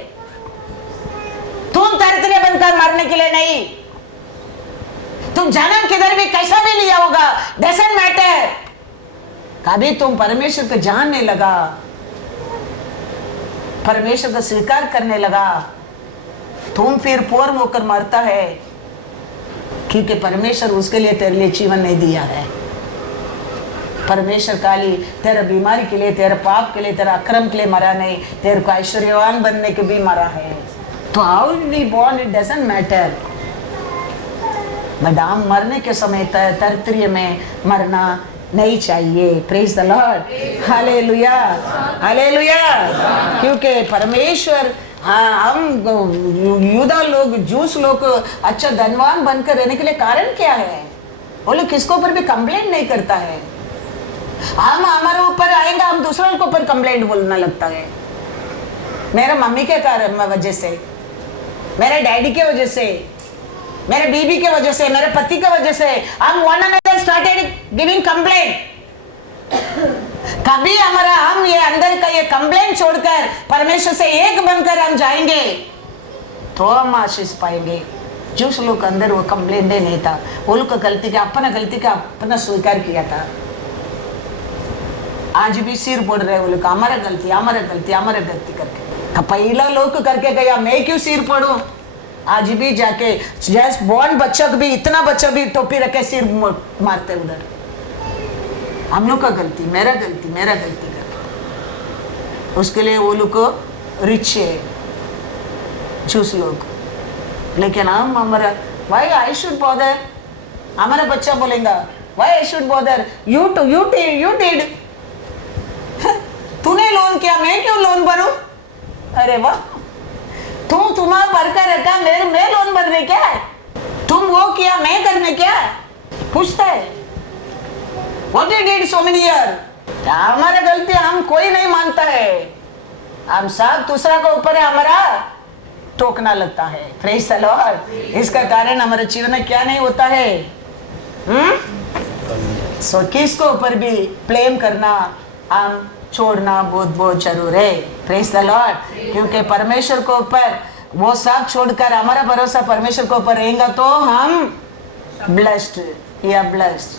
तुम दरिद्र बनकर मरने के लिए नहीं। तुम जन्म किधर भी कैसा भी लिया होगा, डजंट मैटर। कभी तुम परमेश्वर को जानने लगा, परमेश्वर को स्वीकार करने लगा, तुम फिर पुअर होकर मरता है, क्योंकि परमेश्वर उसके लिए तेरे लिए जीवन नहीं दिया है। परमेश्वर खाली तेरा बीमारी के लिए, तेरे पाप के लिए, तेरा अक्रम के लिए मरा नहीं, तेरे को ऐश्वर्यवान बनने के भी मरा है। तो how we born it doesn't matter, but हम मरने के समय तरतरीय में मरना नहीं चाहिए। Praise the Lord, hallelujah, hallelujah. क्योंकि परमेश्वर हम यूदा लोग, जूस लोग अच्छा धनवान बनकर रहने के लिए कारण क्या है? वो लोग किसको ऊपर भी कंप्लेंट नहीं करता है। हम हमारे ऊपर आएंगे, हम दूसरों के ऊपर कंप्लेंट बोलना लगता है। मेरे मम्मी के कारण वजह से, मेरे डैडी के वजह से, मेरे बीबी के वजह से, मेरे पति के वजह से हम one another started giving complaint. कभी हमारा हम ये अंदर का ये कंप्लेंट छोड़कर परमेश्वर से एक बनकर हम जाएंगे तो हम आशीष पाएंगे। जूस लोग के अंदर वो कंप्लेंट नहीं था, वो लोग का गलती का अपना स्वीकार किया था। आज भी सिर बोल रहे वो लोग, हमारा गलती करके। पहला लोग करके गया, मैं क्यों सिर पड़ू? आज भी जाके जैसे बॉर्न बच्चा भी, इतना बच्चा भी टोपी रखे सिर मारते उधर। हम लोग का गलती, मेरा गलती करके उसके लिए वो लोग को रिच है जूस लोग। लेकिन हम हमारा वाई आई शुड बॉदर, हमारा बच्चा बोलेगा why I should bother, you did तूने लोन किया, मैं क्यों लोन भरूं? अरे वाह, तुम्हारा भरकर रखा, मैं लोन भरने क्या है? तुम वो किया, मैं करने क्या है? पूछता है what you did so many year. हमारा गलती हम कोई नहीं मानता है, हम सब दूसरा के ऊपर है, हमारा टोकना लगता है। Praise the Lord. इसका कारण हमारे जीवन में क्या नहीं होता है? सो किसको ऊपर भी ब्लेम करना हम छोड़ना बहुत जरूर है। Praise the Lord. क्योंकि परमेश्वर को ऊपर वो सब छोड़कर हमारा भरोसा परमेश्वर को ऊपर रहेगा तो हम ब्लेस्ड या ब्लेस्ड।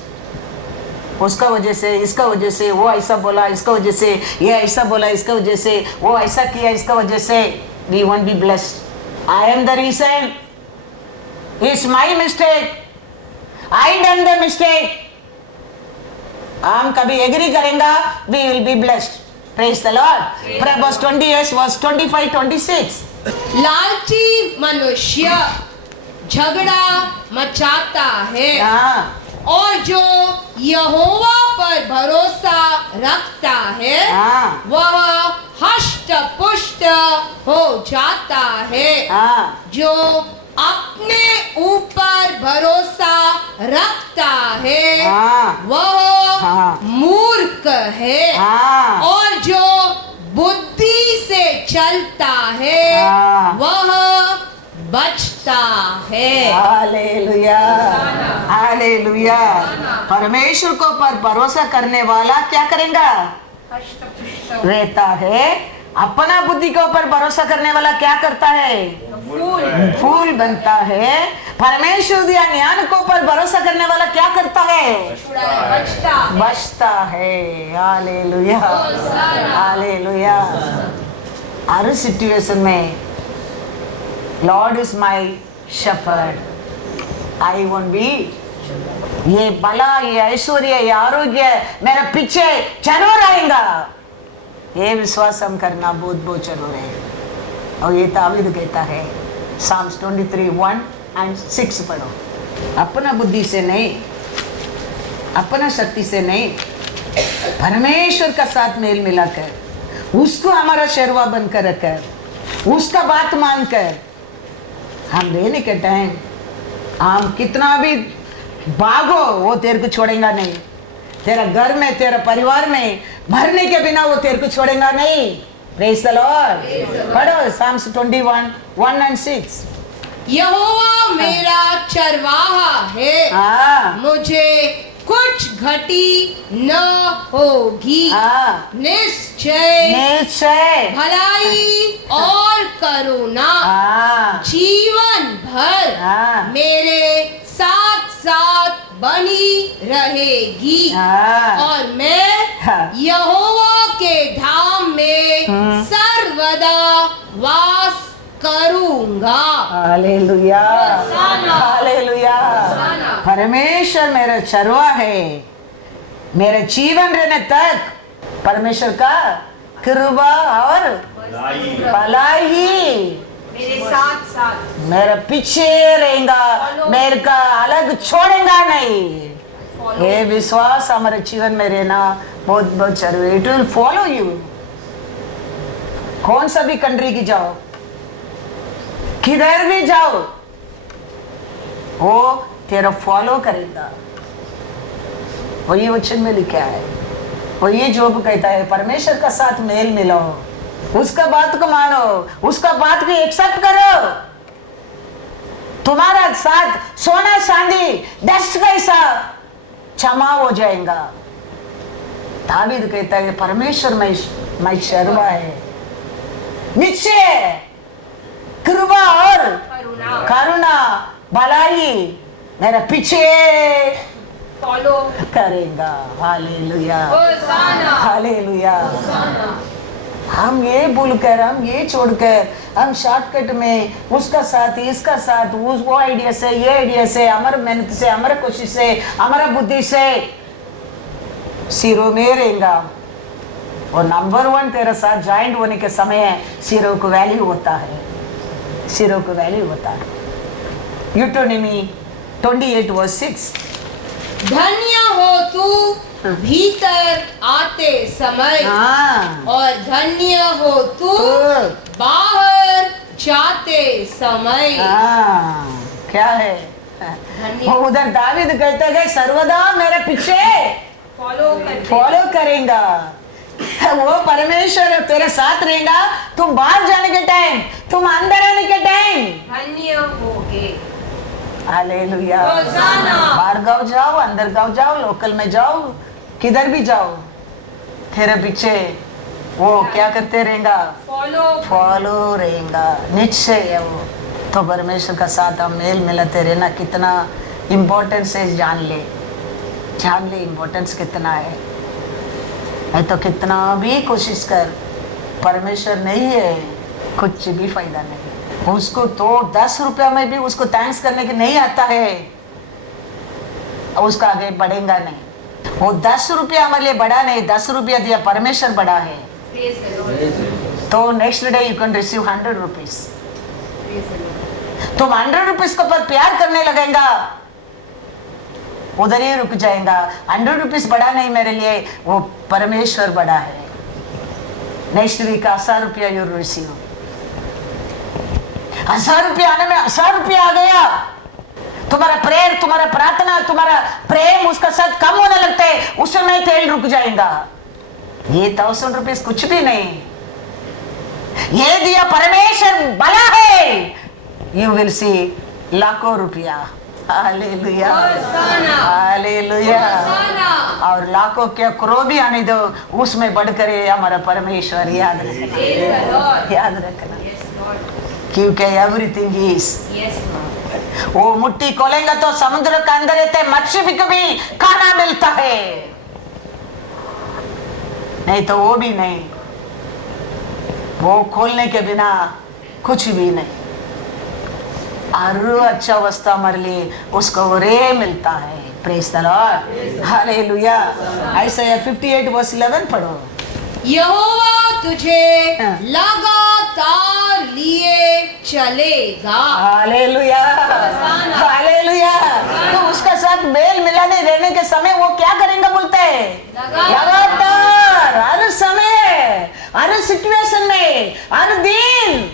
उसका वजह से, इसका वजह से वो ऐसा बोला, इसका वजह से ये ऐसा बोला, इसका वजह से वो ऐसा किया, इसका वजह से we won't be blessed. I am the reason. It's my mistake. I done the mistake. हम कभी एग्री करेंगे, we will be blessed. Praise the Lord. Proverbs 20 verse 25-26. लालची मनुष्य झगड़ा मचाता है, हाँ, और जो यहोवा पर भरोसा रखता है हाँ, वह हष्ट पुष्ट हो जाता है। हाँ, जो अपने ऊपर भरोसा रखता है हाँ, वह हाँ, मूर्ख है, हाँ, और जो बुद्धि से चलता है हाँ, वह बचता है। Hallelujah, hallelujah. परमेश्वर को पर भरोसा करने वाला क्या करेगा? रहता है। अपना बुद्धि के ऊपर भरोसा करने वाला क्या करता है? फूल बनता है। परमेश्वर दिया ज्ञान को ऊपर भरोसा करने वाला क्या करता है? बचता है। Hallelujah, hallelujah. हर सिचुएशन में Lord is my shepherd, I won't be. ये बला, ये ऐश्वर्य, ये आरोग्य मेरे पीछे जरूर आएगा, ये विश्वास हम करना बहुत जरूर है। और ये दाऊद कहता है, Psalms 23:1-6 पढ़ो। अपना बुद्धि से नहीं, अपना शक्ति से नहीं, परमेश्वर का साथ मेल मिलाकर, उसको हमारा शेरवा बनकर रखकर, उसका बात मानकर हम रहने के टाइम हम कितना भी भागो वो तेरे को छोड़ेगा नहीं। तेरा घर में, तेरा परिवार में भरने के बिना वो तेरे को छोड़ेगा नहीं। Praise the Lord. पढ़ो Psalms 21:1-6। यहोवा मेरा चरवाहा है, हाँ, मुझे कुछ घटी न होगी। हाँ, निश्चय निश्चय, भलाई और करुणा हाँ, जीवन भर हाँ, मेरे साथ साथ बनी रहेगी, हाँ, और मैं हाँ, यहोवा के धाम में सर्वदा वास करूंगा। Hallelujah, hallelujah. परमेश्वर मेरा चरवा है। मेरे जीवन रहने तक परमेश्वर का कृपा और भलाई मेरे साथ साथ मेरे पीछे रहेगा, मेरे का अलग छोड़ेगा नहीं। ये विश्वास हमारे जीवन में रहना बहुत जरूरी। It will follow you. कौन सा भी कंट्री की जाओ, किधर भी जाओ, वो तेरा फॉलो करेगा। वो ये वचन में लिखा है। वो ये जोब कहता है, परमेश्वर का साथ मेल मिलाओ, उसका बात को मानो, उसका बात को एक्सेप्ट करो। तुम्हारा साथ सोना चांदी डस्ट कैसा क्षमा हो जाएगा। दावीद कहता है, परमेश्वर मैं शर्मा है, निश्चय कृपा और करुणा मेरे पीछे follow. करेगा। Hallelujah, Hosanna. हालेलुया। Hosanna. हम ये बोलकर, हम ये छोड़कर, हम शॉर्टकट में उसका साथ, इसका साथ, वो आइडिया से, ये आइडिया से, हमारे मेहनत से, हमारे कोशिश से, हमारा बुद्धि से सिरों में रहेगा। और नंबर 1 तेरे साथ ज्वाइंट होने के समय सिरों को वैल्यू होता है, सिरों को वैल्यू होता है। यूटोनिमी 28:6। धन्य हो तू भीतर आते समय हाँ, और धन्य हो तू तो बाहर जाते समय। हाँ, क्या है धन्य वो उधर दावीद कहते गए सर्वदा मेरे पीछे फॉलो फॉलो करेगा। वो परमेश्वर तेरे साथ रहेगा। तुम बाहर जाने के टाइम, तुम अंदर आने के टाइम। धन्य होगे। हालेलुया। होसाना। बाहर गाँव जाओ, अंदर गाँव जाओ, लोकल में जाओ, किधर भी जाओ, तेरे पीछे वो क्या करते रहेगा? फॉलो रहेगा। निश्चय है वो। तो परमेश्वर का साथ हम मेल मिलाते रहना कितना इम्पोर्टेंस है, जान ले इम्पोर्टेंस कितना है तो कितना भी कोशिश कर, परमेश्वर नहीं है कुछ भी फायदा नहीं। उसको तो 10 रुपया में भी उसको थैंक्स करने के नहीं आता है, उसका आगे बढ़ेगा नहीं। वो 10 रुपया हमारे लिए बड़ा नहीं, 10 रुपया दिया परमेश्वर बड़ा है। तो next day you can receive 100 rupees. तुम 100 रुपीज को पर प्यार करने लगेगा, उधर ही रुक जाएगा। 100 रुपीज बड़ा नहीं मेरे लिए, वो परमेश्वर बड़ा है। नेक्स्ट वीक 1000 रुपया यू रिसीव। 1000 रुपया आने में 1000 रुपया आ गया, तुम्हारा प्रेयर, तुम्हारा प्रार्थना, तुम्हारा प्रेम उसका साथ कम होने लगता है, उस समय तेल रुक जाएगा। ये 1000 रुपीज कुछ भी नहीं, ये दिया परमेश्वर बड़ा है। यू विल सी लाखों रुपया। Hallelujah, hallelujah. और लाखों क्या करोड़ भी आने दो, उसमें बढ़कर हमारा परमेश्वर। याद रखना, याद रखना, क्योंकि एवरीथिंग इज। वो मुट्ठी खोलेंगे तो समुद्र के अंदर रहते मच्छी भी कभी खाना मिलता है, नहीं तो वो भी नहीं। वो खोलने के बिना कुछ भी नहीं। और अच्छा अवस्था हमारे लिए उसको रे मिलता है। Praise the Lord, hallelujah. Isaiah 58:11 पढ़ो। यहोवा तुझे लगातार लिए चलेगा। Hallelujah, hallelujah. तो उसका साथ मेल मिलाने रहने के समय वो क्या करेंगे बोलते हैं? लगातार, हर समय, हर सिचुएशन में, हर दिन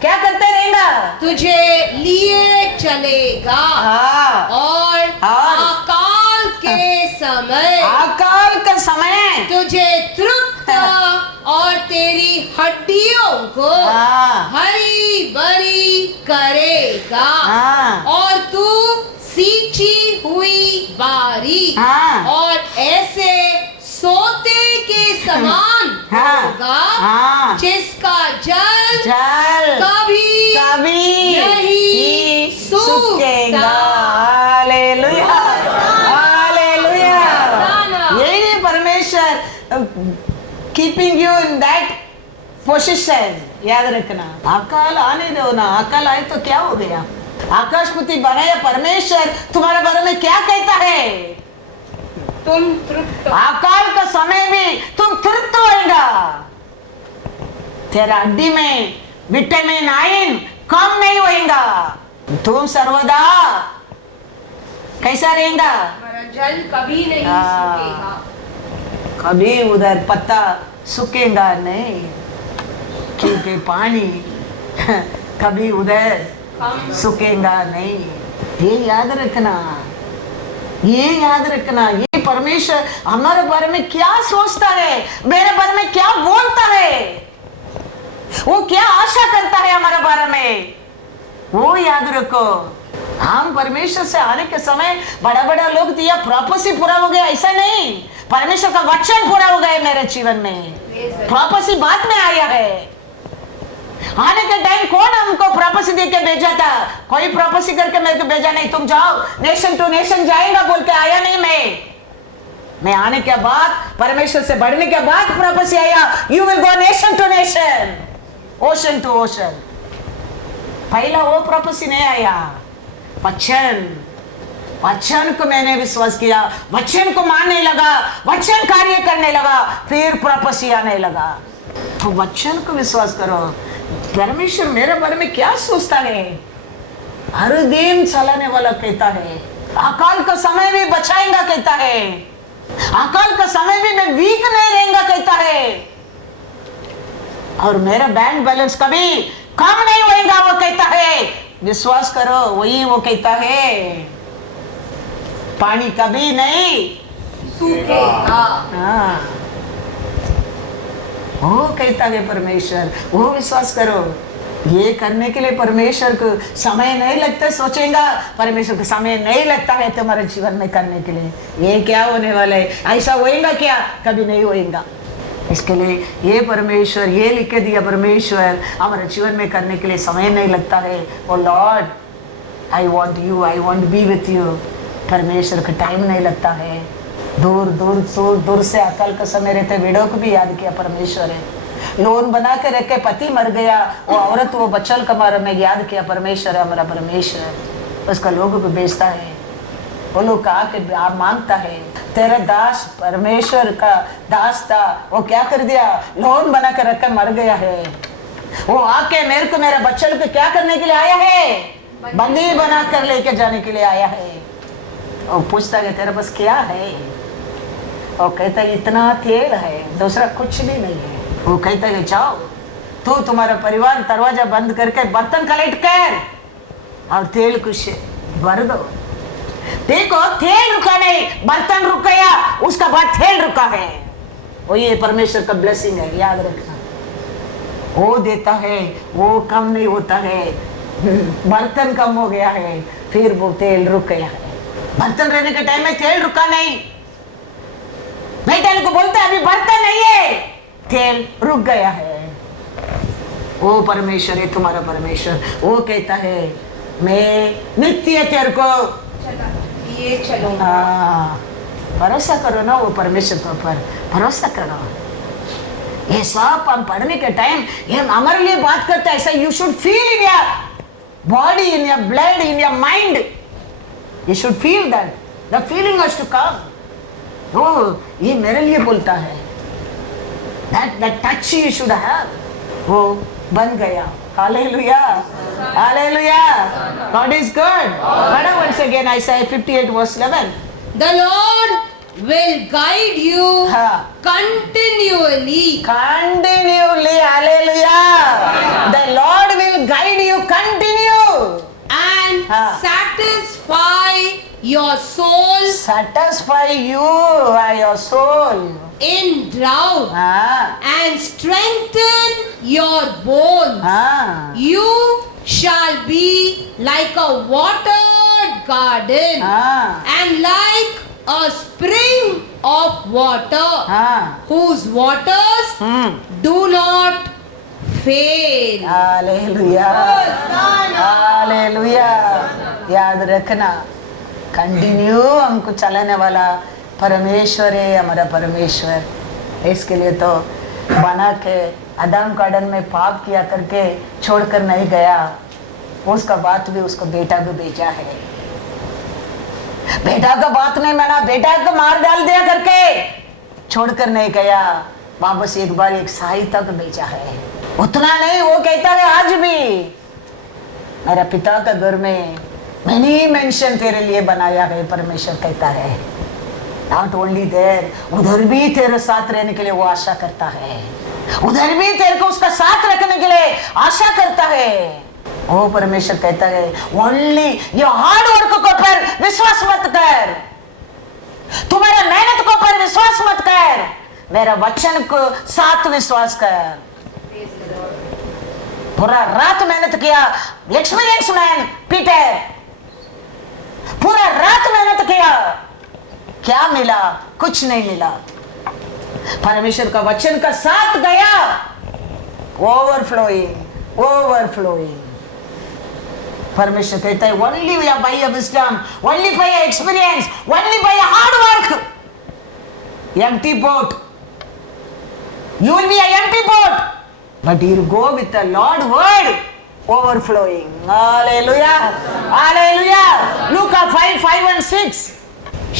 क्या करते रहेगा? तुझे लिए चलेगा। हाँ, और अकाल के समय, अकाल का समय तुझे तृप्त और तेरी हड्डियों को हरी भरी करेगा। और तू सींची हुई बारी और ऐसे सोते के समान होगा जिसका जल कभी नहीं सूखेगा। Hallelujah, hallelujah. यही परमेश्वर keeping you in that position. याद रखना, अकाल आने दो ना। अकाल आए तो क्या हो गया? आकाशपति बनाया परमेश्वर तुम्हारे बारे में क्या कहता है? तुम तृप्त। अकाल का समय भी तुम तृप्त होएगा। तेरा हड्डी में विटामिन आयन कम नहीं होएगा। तुम सर्वदा कैसा रहेगा? हमारा जल कभी नहीं सूखेगा। कभी उधर पत्ता सूखेगा नहीं, क्योंकि पानी कभी उधर सूखेगा नहीं। ये याद रखना, ये याद रखना। ये परमेश्वर हमारे बारे में क्या सोचता है, मेरे बारे में क्या बोलता है, वो क्या आशा करता है हमारे बारे में, वो याद रखो। हम परमेश्वर से आने के समय बड़ा बड़ा लोग दिया प्रॉपर्सी पूरा हो गया, ऐसा नहीं। परमेश्वर का वचन पूरा हो गया मेरे जीवन में। प्रॉपर्सी बाद में आया है। आने के टाइम कौन हमको प्रॉपर्सी प्रोफेसी दे के भेजा था, कोई प्रोफेसी करके मेरे को भेजा नहीं, तुम जाओ नेशन टू नेशन जाएगा बोल के आया नहीं। मैं आने के बाद, परमेश्वर से बढ़ने के बाद प्रोफेसी आया, you will go nation to nation, ocean to ocean. पहला वो प्रोफेसी नहीं आया। वचन को मैंने विश्वास किया, वचन को मानने लगा, वचन कार्य करने लगा, फिर प्रोफेसी आने लगा। तो वचन को विश्वास करो। परमेश्वर मेरे बारे में क्या सोचता है? हर दिन चलाने वाला कहता है, अकाल का समय भी बचाएगा कहता है, अकाल का समय भी मैं वीक नहीं रहेगा कहता है, और मेरा बैंक बैलेंस कभी कम नहीं होएगा वो कहता है। विश्वास करो, वही वो कहता है। पानी कभी नहीं सूखेगा। हाँ, वो कहता है परमेश्वर, वो विश्वास करो। ये करने के लिए परमेश्वर को समय नहीं लगता, सोचेगा परमेश्वर को समय नहीं लगता है तुम्हारे जीवन में करने के लिए। ये क्या होने वाला है? ऐसा होएगा क्या? कभी नहीं होएगा। इसके लिए ये परमेश्वर ये लिख के दिया, परमेश्वर हमारे जीवन में करने के लिए समय नहीं लगता है। O Lord, I want you, I want be with you. परमेश्वर का टाइम नहीं लगता है। दूर दूर दूर से अकाल का समय रहते विडो को भी याद किया परमेश्वर है। लोन बना के रख के पति मर गया, वो औरत वो बच्चल कमार में याद किया परमेश्वर है हमारा परमेश्वर। उसका लोगों को बेचता है, वो लोग कहा कि आप मांगता है। तेरा दास परमेश्वर का दास था, वो क्या कर दिया? लोन बना के रख के मर गया है। वो आके मेरे को मेरा बच्चल को क्या करने के लिए आया है? बंदी बना कर लेके जाने के लिए आया है। और पूछता है तेरे पास क्या है? और कहता है इतना तेल है, दूसरा कुछ भी नहीं है। वो कहता है जाओ तो तुम्हारा परिवार दरवाजा बंद करके बर्तन कलेक्ट कर और तेल कुछ भर दो। देखो तेल रुका नहीं, बर्तन रुक गया, उसका बाद तेल रुका है। वो ये परमेश्वर का ब्लेसिंग है, याद रखना। वो देता है, वो कम नहीं होता है। बर्तन कम हो गया है, फिर वो तेल रुक गया है। बर्तन रहने के टाइम में तेल रुका नहीं। बेटे को बोलता है अभी बर्तन नहीं है, तेल रुक गया है। वो परमेश्वर है तुम्हारा परमेश्वर। वो कहता है मैं नित्य तेरे को ये चलूंगा। भरोसा करो ना, वो परमेश्वर के ऊपर भरोसा करो। ये सब हम पढ़ने के टाइम ये हमारे लिए बात करता है। ऐसा you should feel in your body, in your blood, in your mind. You should feel that. The feeling has to come. Oh, ये मेरे लिए बोलता है। That touch you should have. वो बन गया। Hallelujah. Hallelujah. God is good. But once again, Isaiah 58 verse 11. The Lord will guide you हाँ. continually. Continually. Hallelujah. The Lord will guide you continue. And हाँ. satisfy your soul Satisfy you, your soul. in drought हाँ. and strengthen your bones. हाँ. You shall be like a watered garden हाँ. and like a spring of water हाँ. whose waters do not fail. Hallelujah, hallelujah. याद रखना, continue हमको चलाने वाला परमेश्वर है हमारा परमेश्वर। इसके लिए तो बना के आदम गार्डन में पाप किया करके छोड़कर नहीं गया, उसका बात भी उसको बेटा को भेजा है। बेटा का बात नहीं माना, बेटा को मार डाल दिया करके छोड़कर नहीं गया, वापस एक बार एक सहायता को भेजा है। उतना नहीं, वो कहता है आज भी मेरा पिता का घर में मैंने मेंशन तेरे लिए बनाया है। परमेश्वर कहता है नॉट ओनली देयर, उधर भी तेरे साथ रहने के लिए वो आशा करता है, उधर भी तेरे को उसका साथ रखने के लिए आशा करता है। वो परमेश्वर कहता है ओनली योर हार्ड वर्क को पर विश्वास मत कर, तुम्हारा मेहनत को पर विश्वास मत कर, मेरा वचन को साथ विश्वास कर। पूरा रात मेहनत किया, एक्सपीरियंस मैन पीटर, पूरा रात मेहनत किया, क्या मिला? कुछ नहीं मिला। परमेश्वर का वचन का साथ गया, ओवरफ्लोइंग, ओवरफ्लोइंग। परमेश्वर कहता है only by your wisdom, only by your experience, only by your hard work. Empty boat. You will be an empty boat. But you go with the Lord word overflowing. Hallelujah. Hallelujah. Luke 5:5-6.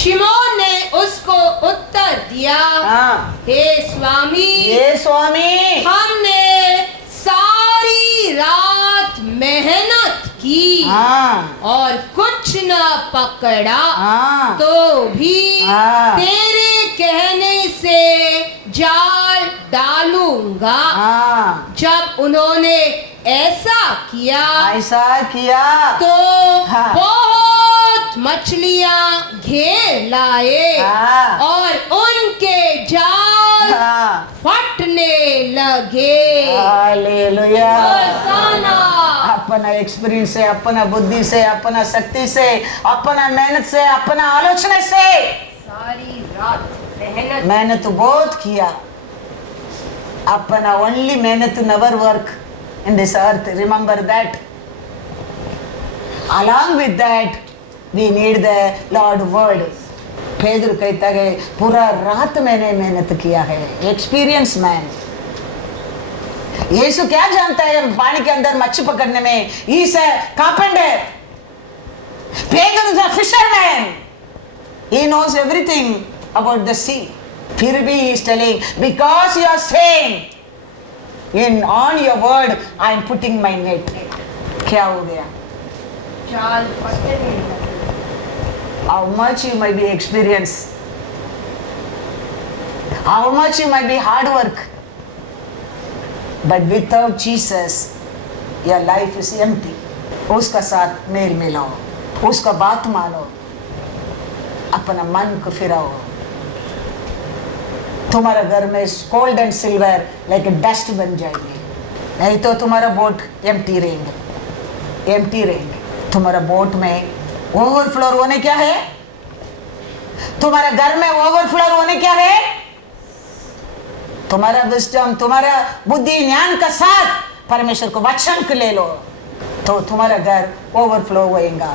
शिमोन ने उसको उत्तर दिया, हाँ, हे स्वामी, ये स्वामी, हमने सारी रात मेहनत की हाँ, और कुछ न पकड़ा, हाँ, तो भी हाँ, तेरे कहने से जाल डालूंगा। हाँ, जब उन्होंने ऐसा किया ऐसा किया तो हाँ, बहुत मछलियां घेर लाए हाँ, और उनके जाल हाँ, फटने लगे। हालेलुया। होसाना। अपना एक्सपीरियंस से, अपना बुद्धि से, अपना शक्ति से, अपना मेहनत से, अपना आलोचना से सारी रात मेहनत बहुत किया। अपना ओनली मेहनत never work in this earth, remember that. along with that we need the Lord word. पेदर कहता है पूरा रात मैंने मेहनत किया है, एक्सपीरियंस मैन। यीशु क्या जानता है पानी के अंदर मच्छी पकड़ने में? He is a carpenter, Peter is a fisherman, he knows everything about the sea. फिर भी he is telling because you are saying in on your word I am putting my net. क्या हो गया? जाल फटने लगे। How much you might be experience, how much you might be hard work, but without Jesus your life is empty. उसका साथ mail मिलाओ, उसका बात मानो, अपना मन को फिराओ। तुम्हारा घर में gold and silver like dust बन जाएगी, नहीं तो तुम्हारा बोट एम्प्टी रहेंगे, एम्प्टी रहेंगे। तुम्हारा बोट में ओवरफ्लो होने क्या है? तुम्हारा घर में ओवरफ्लो होने क्या है? तुम्हारा विजडम, तुम्हारा बुद्धि ज्ञान का साथ परमेश्वर को वचन को ले लो तो तुम्हारा घर ओवरफ्लो होएगा।